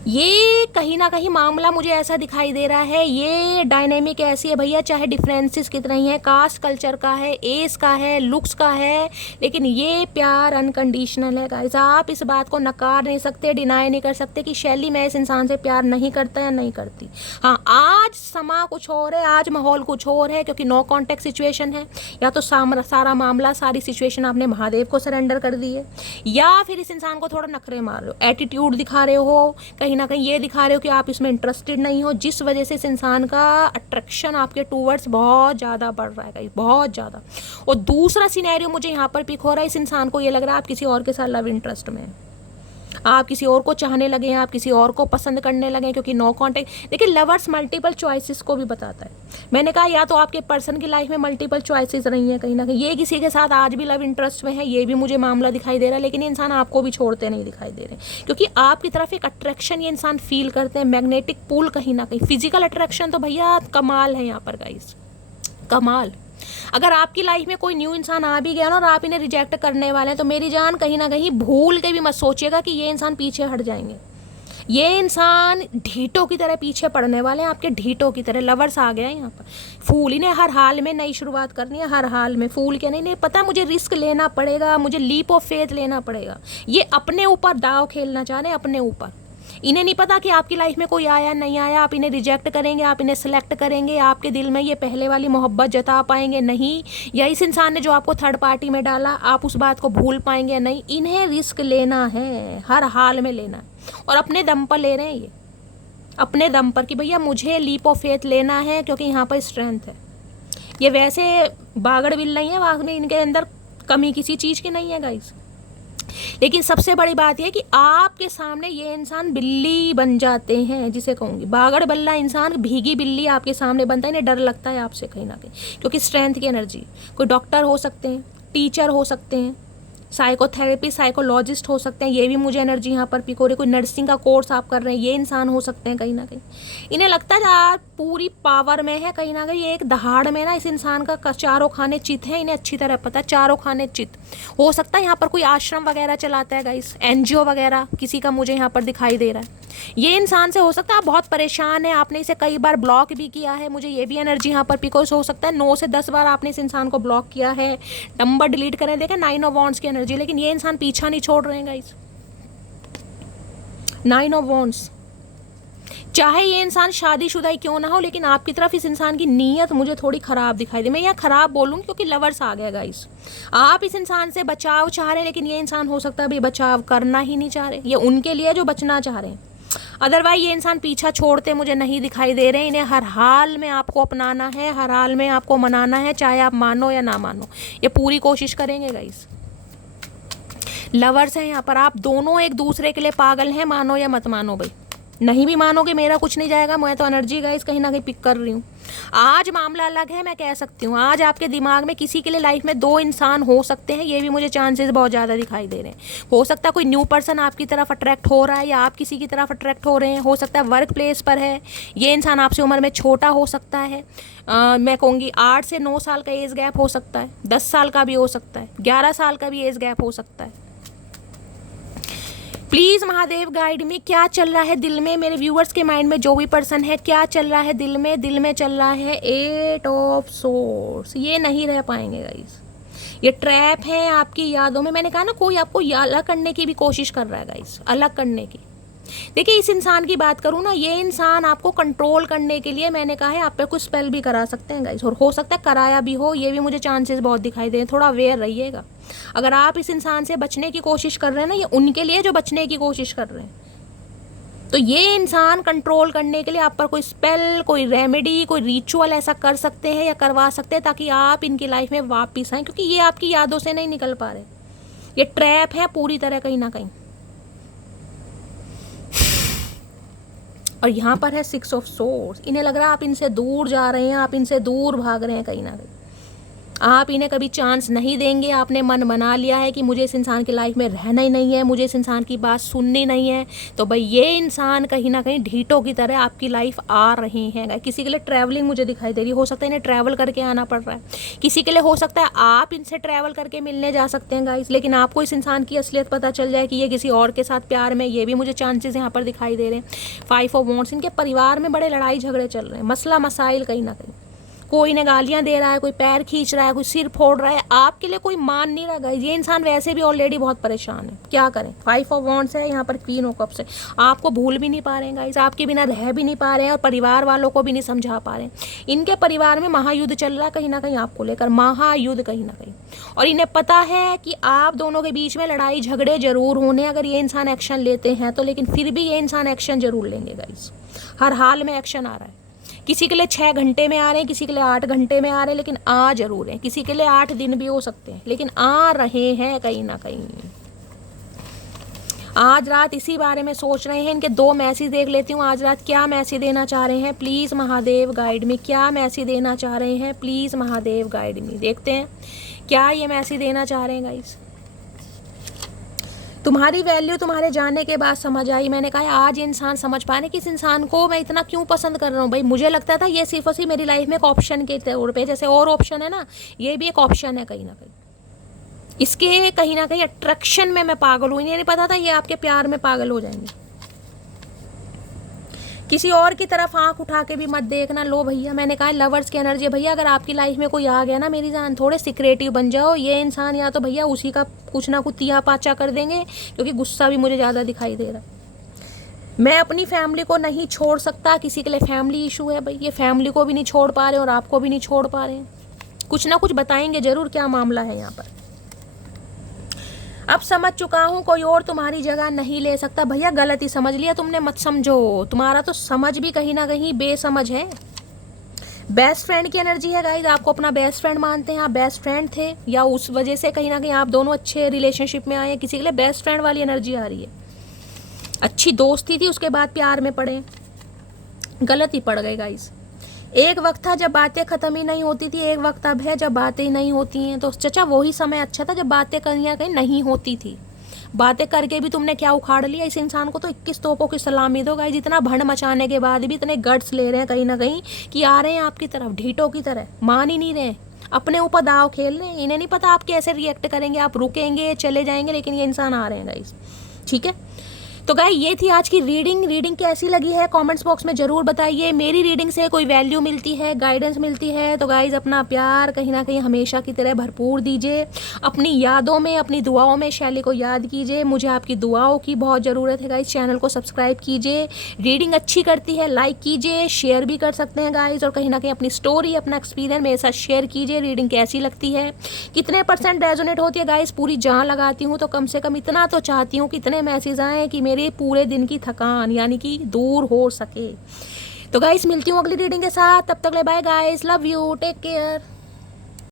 ये कहीं ना कहीं मामला मुझे ऐसा दिखाई दे रहा है, ये डायनेमिक ऐसी है भैया, चाहे डिफरेंसेस कितना ही है, कास्ट कल्चर का है, एज का है, लुक्स का है, लेकिन ये प्यार अनकंडीशनल है गाइस। आप इस बात को नकार नहीं सकते, डिनाई नहीं कर सकते कि शैली मैं इस इंसान से प्यार नहीं करता या नहीं करती। हाँ, आज समा कुछ और है, आज माहौल कुछ और है, क्योंकि नो कॉन्टेक्ट सिचुएशन है। या तो सारा मामला, सारी सिचुएशन आपने महादेव को सरेंडर कर दी है, या फिर इस इंसान को थोड़ा नखरे मार रहे हो, एटीट्यूड दिखा रहे हो, कहीं ना कहीं ये दिखा रहे हो कि आप इसमें इंटरेस्टेड नहीं हो, जिस वजह से इस इंसान का अट्रैक्शन आपके टूवर्ड्स बहुत ज़्यादा बढ़ रहा है, बहुत ज़्यादा। और दूसरा सिनेरियो मुझे यहाँ पर पिक हो रहा है, इस इंसान को ये लग रहा है आप किसी और के साथ लव इंटरेस्ट में हैं, आप किसी और को चाहने लगे हैं, आप किसी और को पसंद करने लगे, क्योंकि नो कॉन्टेक्ट। देखिए लवर्स मल्टीपल चॉइसेस को भी बताता है। मैंने कहा या तो आपके पर्सन की लाइफ में मल्टीपल चॉइसेस रही हैं कहीं ना कहीं, ये किसी के साथ आज भी लव इंटरेस्ट में है, ये भी मुझे मामला दिखाई दे रहा है, लेकिन ये इंसान आपको भी छोड़ते नहीं दिखाई दे रहे, क्योंकि आपकी तरफ एक अट्रैक्शन ये इंसान फील करते हैं, मैग्नेटिक पुल कहीं ना कहीं, फिजिकल अट्रैक्शन तो भैया कमाल है यहाँ पर गाइस, कमाल। अगर आपकी लाइफ में कोई न्यू इंसान आ भी गया ना और आप इन्हें रिजेक्ट करने वाले हैं, तो मेरी जान कहीं ना कहीं भूल के भी मत सोचिएगा कि ये इंसान पीछे हट जाएंगे। ये इंसान ढीटों की तरह पीछे पड़ने वाले हैं, आपके ढीटों की तरह। लवर्स आ गया है यहाँ पर, फूल, इन्हें हर हाल में नई शुरुआत करनी है, हर हाल में। फूल क्या नहीं पता, मुझे रिस्क लेना पड़ेगा, मुझे लीप ऑफ फेथ लेना पड़ेगा। ये अपने ऊपर दाव खेलना चाह रहे हैं, अपने ऊपर। इन्हें नहीं पता कि आपकी लाइफ में कोई आया नहीं आया, आप इन्हें रिजेक्ट करेंगे, आप इन्हें सेलेक्ट करेंगे, आपके दिल में ये पहले वाली मोहब्बत जता पाएंगे नहीं, या इस इंसान ने जो आपको थर्ड पार्टी में डाला आप उस बात को भूल पाएंगे या नहीं। इन्हें रिस्क लेना है, हर हाल में लेना है, और अपने दम पर ले रहे हैं ये, अपने दम पर, कि भैया मुझे लीप ऑफ फेथ लेना है, क्योंकि यहाँ पर स्ट्रेंथ है। ये वैसे बागड़ बिल नहीं है, वाकई में इनके अंदर कमी किसी चीज़ की नहीं है गाइस। लेकिन सबसे बड़ी बात यह कि आपके सामने ये इंसान बिल्ली बन जाते हैं, जिसे कहूँगी बागड़ बल्ला इंसान, भीगी बिल्ली आपके सामने बनता है। इन्हें डर लगता है आपसे कहीं ना कहीं, क्योंकि स्ट्रेंथ की एनर्जी। कोई डॉक्टर हो सकते हैं, टीचर हो सकते हैं, साइकोथेरेपी, साइकोलॉजिस्ट हो सकते हैं, ये भी मुझे एनर्जी यहाँ पर पिक हो रही। कोई नर्सिंग का कोर्स आप कर रहे हैं, ये इंसान हो सकते हैं कहीं ना कहीं। इन्हें लगता है यार पूरी पावर में है कहीं ना कहीं, ये एक दहाड़ में ना इस इंसान का चारों खाने चित है, इन्हें अच्छी तरह पता है, चारों खाने चित। हो सकता है यहाँ पर कोई आश्रम वगैरह चलाता है गाइस, NGO वगैरह किसी का मुझे यहाँ पर दिखाई दे रहा है। ये इंसान से हो सकता है आप बहुत परेशान है, आपने इसे कई बार ब्लॉक भी किया है, मुझे ये भी एनर्जी यहाँ पर पिकोस हो सकता है 9 से 10 बार आपने इस इंसान को ब्लॉक किया है, नंबर डिलीट करें, देखें 9 ऑफ वॉन्ड्स की एनर्जी। लेकिन ये इंसान पीछा नहीं छोड़ रहे हैं गाइस, 9 ऑफ वॉन्ड्स। चाहे ये इंसान शादीशुदा ही क्यों ना हो, लेकिन आपकी तरफ इस इंसान की नीयत मुझे थोड़ी खराब दिखाई दे। मैं यहाँ खराब बोलूँगी क्योंकि लवर्स आ गया गाइस। आप इस इंसान से बचाव चाह रहे हैं, लेकिन ये इंसान हो सकता है अभी बचाव करना ही नहीं चाह रहे, ये उनके लिए जो बचना चाह रहे हैं। अदरवाइज ये इंसान पीछा छोड़ते मुझे नहीं दिखाई दे रहे हैं। इन्हें हर हाल में आपको अपनाना है, हर हाल में आपको मनाना है, चाहे आप मानो या ना मानो, ये पूरी कोशिश करेंगे गाइस। लवर्स हैं यहाँ पर, आप दोनों एक दूसरे के लिए पागल हैं, मानो या मत मानो भाई। नहीं भी मानोगे मेरा कुछ नहीं जाएगा, मैं तो एनर्जी गाइस कहीं ना कहीं पिक कर रही हूँ। आज मामला अलग है, मैं कह सकती हूँ। आज आपके दिमाग में किसी के लिए लाइफ में 2 इंसान हो सकते हैं, ये भी मुझे चांसेस बहुत ज़्यादा दिखाई दे रहे हैं। हो सकता है कोई न्यू पर्सन आपकी तरफ अट्रैक्ट हो रहा है या आप किसी की तरफ अट्रैक्ट हो रहे हैं। हो सकता है वर्क प्लेस पर है, ये इंसान आपसे उम्र में छोटा हो सकता है। मैं कहूँगी 8 से 9 साल का एज गैप हो सकता है, 10 साल का भी हो सकता है, 11 साल का भी एज गैप हो सकता है। प्लीज़ महादेव गाइड में क्या चल रहा है दिल में, मेरे व्यूअर्स के माइंड में जो भी पर्सन है, क्या चल रहा है दिल में। दिल में चल रहा है 8 ऑफ सोर्स। ये नहीं रह पाएंगे गाइस, ये ट्रैप है आपकी यादों में। मैंने कहा ना, कोई आपको अलग करने की भी कोशिश कर रहा है गाइस, अलग करने की। देखिए इस इंसान की बात करूँ ना, ये इंसान आपको कंट्रोल करने के लिए, मैंने कहा है, आप पे कुछ स्पेल भी करा सकते हैं गाइस, और हो सकता है कराया भी हो, ये भी मुझे चांसेस बहुत दिखाई दे। थोड़ा अवेयर रहिएगा। अगर आप इस इंसान से बचने की कोशिश कर रहे हैं ना, ये उनके लिए जो बचने की कोशिश कर रहे हैं। तो ये इंसान कंट्रोल करने के लिए आप पर कोई स्पेल, कोई रेमेडी, कोई रिचुअल ऐसा कर सकते हैं या करवा सकते हैं, ताकि आप इनकी लाइफ में वापिस आएँ, क्योंकि ये आपकी यादों से नहीं निकल पा रहे। ये ट्रैप है पूरी तरह कहीं ना कहीं। और यहाँ पर है 6 ऑफ सोर्स। इन्हें लग रहा है आप इनसे दूर जा रहे हैं, आप इनसे दूर भाग रहे हैं कहीं ना कहीं। आप इन्हें कभी चांस नहीं देंगे। आपने मन बना लिया है कि मुझे इस इंसान की लाइफ में रहना ही नहीं है, मुझे इस इंसान की बात सुननी नहीं है। तो भाई ये इंसान कहीं ना कहीं ढीठों की तरह आपकी लाइफ आ रहे हैं। किसी के लिए ट्रैवलिंग मुझे दिखाई दे रही है, हो सकता है इन्हें ट्रैवल करके आना पड़ रहा है। किसी के लिए हो सकता है आप इनसे ट्रैवल करके मिलने जा सकते हैं गाइस, लेकिन आपको इस इंसान की असलियत पता चल जाए कि ये किसी और के साथ प्यार में। ये भी मुझे चांसेस यहाँ पर दिखाई दे रहे हैं। 5 ऑफ वॉन्ड्स। इनके परिवार में बड़े लड़ाई झगड़े चल रहे हैं, मसला मसाइल कहीं ना कहीं। कोई ने गालियां दे रहा है, कोई पैर खींच रहा है, कोई सिर फोड़ रहा है, आपके लिए कोई मान नहीं रहा गाइस। ये इंसान वैसे भी ऑलरेडी बहुत परेशान है, क्या करें। 5 ऑफ वॉन्ड्स है, यहाँ पर क्वीन ऑफ कप्स है। आपको भूल भी नहीं पा रहे हैं गाइस, आपके बिना रह भी नहीं पा रहे हैं, और परिवार वालों को भी नहीं समझा पा रहे हैं। इनके परिवार में महायुद्ध चल रहा है कहीं ना कहीं आपको लेकर, महायुद्ध कहीं ना कहीं। और इन्हें पता है कि आप दोनों के बीच में लड़ाई झगड़े जरूर होने, अगर ये इंसान एक्शन लेते हैं तो, लेकिन फिर भी ये इंसान एक्शन जरूर लेंगे गाइस। हर हाल में एक्शन आ रहा है। किसी के लिए 6 घंटे में आ रहे हैं, किसी के लिए 8 घंटे में आ रहे हैं, लेकिन आ जरूर हैं। किसी के लिए 8 दिन भी हो सकते हैं, लेकिन आ रहे हैं कहीं ना कहीं। आज रात इसी बारे में सोच रहे हैं। इनके 2 मैसेज देख लेती हूँ। आज रात क्या मैसेज देना चाह रहे हैं, प्लीज़ महादेव गाइड मी। क्या मैसेज देना चाह रहे हैं, प्लीज़ महादेव गाइड मी। देखते हैं क्या ये मैसेज देना चाह रहे हैं गाइस। तुम्हारी वैल्यू तुम्हारे जाने के बाद समझ आई। मैंने कहा आज ये इंसान समझ पा रहे कि इस इंसान को मैं इतना क्यों पसंद कर रहा हूँ। भाई मुझे लगता था ये सिर्फ और सिर्फ मेरी लाइफ में एक ऑप्शन के तौर पे, जैसे और ऑप्शन है ना, ये भी एक ऑप्शन है कहीं ना कहीं। इसके कहीं ना कहीं अट्रैक्शन में मैं पागल हूँ। इन्हें नहीं पता था ये आपके प्यार में पागल हो जाएंगे। किसी और की तरफ आंख उठा के भी मत देखना। लो भैया, मैंने कहा लवर्स की एनर्जी। भैया अगर आपकी लाइफ में कोई आ गया ना मेरी जान, थोड़े सिक्रेटिव बन जाओ। ये इंसान या तो भैया उसी का कुछ ना कुछ तिया पाचा कर देंगे, क्योंकि गुस्सा भी मुझे ज़्यादा दिखाई दे रहा। मैं अपनी फैमिली को नहीं छोड़ सकता। किसी के लिए फैमिली इशू है भाई, ये फैमिली को भी नहीं छोड़ पा रहे और आपको भी नहीं छोड़ पा रहे हैं। कुछ ना कुछ बताएंगे जरूर क्या मामला है यहाँ पर। अब समझ चुका हूँ, कोई और तुम्हारी जगह नहीं ले सकता। भैया गलती समझ लिया तुमने, मत समझो। तुम्हारा तो समझ भी कहीं ना कहीं बेसमझ है। बेस्ट फ्रेंड की एनर्जी है गाइज। आपको अपना बेस्ट फ्रेंड मानते हैं, आप बेस्ट फ्रेंड थे, या उस वजह से कहीं ना कहीं आप दोनों अच्छे रिलेशनशिप में आए हैं। किसी के लिए बेस्ट फ्रेंड वाली एनर्जी आ रही है। अच्छी दोस्ती थी, उसके बाद प्यार में पड़े, गलत ही पड़ गए गाइज। एक वक्त था जब बातें ख़त्म ही नहीं होती थी, एक वक्त अब है जब बातें ही नहीं होती हैं। तो चचा वही समय अच्छा था जब बातें कहीं ना कहीं नहीं होती थी। बातें करके भी तुमने क्या उखाड़ लिया। इस इंसान को तो 21 तोपों की सलामी दो गाइस। इतना भंड मचाने के बाद भी इतने गट्स ले रहे हैं कहीं ना कहीं कि आ रहे हैं आपकी तरफ ढीठों की तरह, मान ही नहीं रहे, अपने ऊपर दाव खेल रहे हैं। इन्हें नहीं पता आप कैसे रिएक्ट करेंगे, आप रुकेंगे चले जाएंगे, लेकिन ये इंसान आ रहे हैं गाइस। ठीक है, तो गाइस ये थी आज की रीडिंग कैसी लगी है कमेंट्स बॉक्स में ज़रूर बताइए। मेरी रीडिंग से कोई वैल्यू मिलती है, गाइडेंस मिलती है, तो गाइस अपना प्यार कहीं ना कहीं हमेशा की तरह भरपूर दीजिए। अपनी यादों में, अपनी दुआओं में शैली को याद कीजिए। मुझे आपकी दुआओं की बहुत ज़रूरत है गाइस। चैनल को सब्सक्राइब कीजिए। रीडिंग अच्छी करती है लाइक कीजिए, शेयर भी कर सकते हैं गाइस। और कहीं ना कहीं अपनी स्टोरी, अपना एक्सपीरियंस मेरे साथ शेयर कीजिए। रीडिंग कैसी लगती है, कितने % रेजोनेट होती है गाइस, पूरी जान लगाती हूँ। तो कम से कम इतना तो चाहती हूँ कि इतने मैसेज आए कि मेरे पूरे दिन की थकान यानी कि दूर हो सके। तो गाइस मिलती हूँ अगली रीडिंग के साथ, तब तक ले bye guys, love you, take care.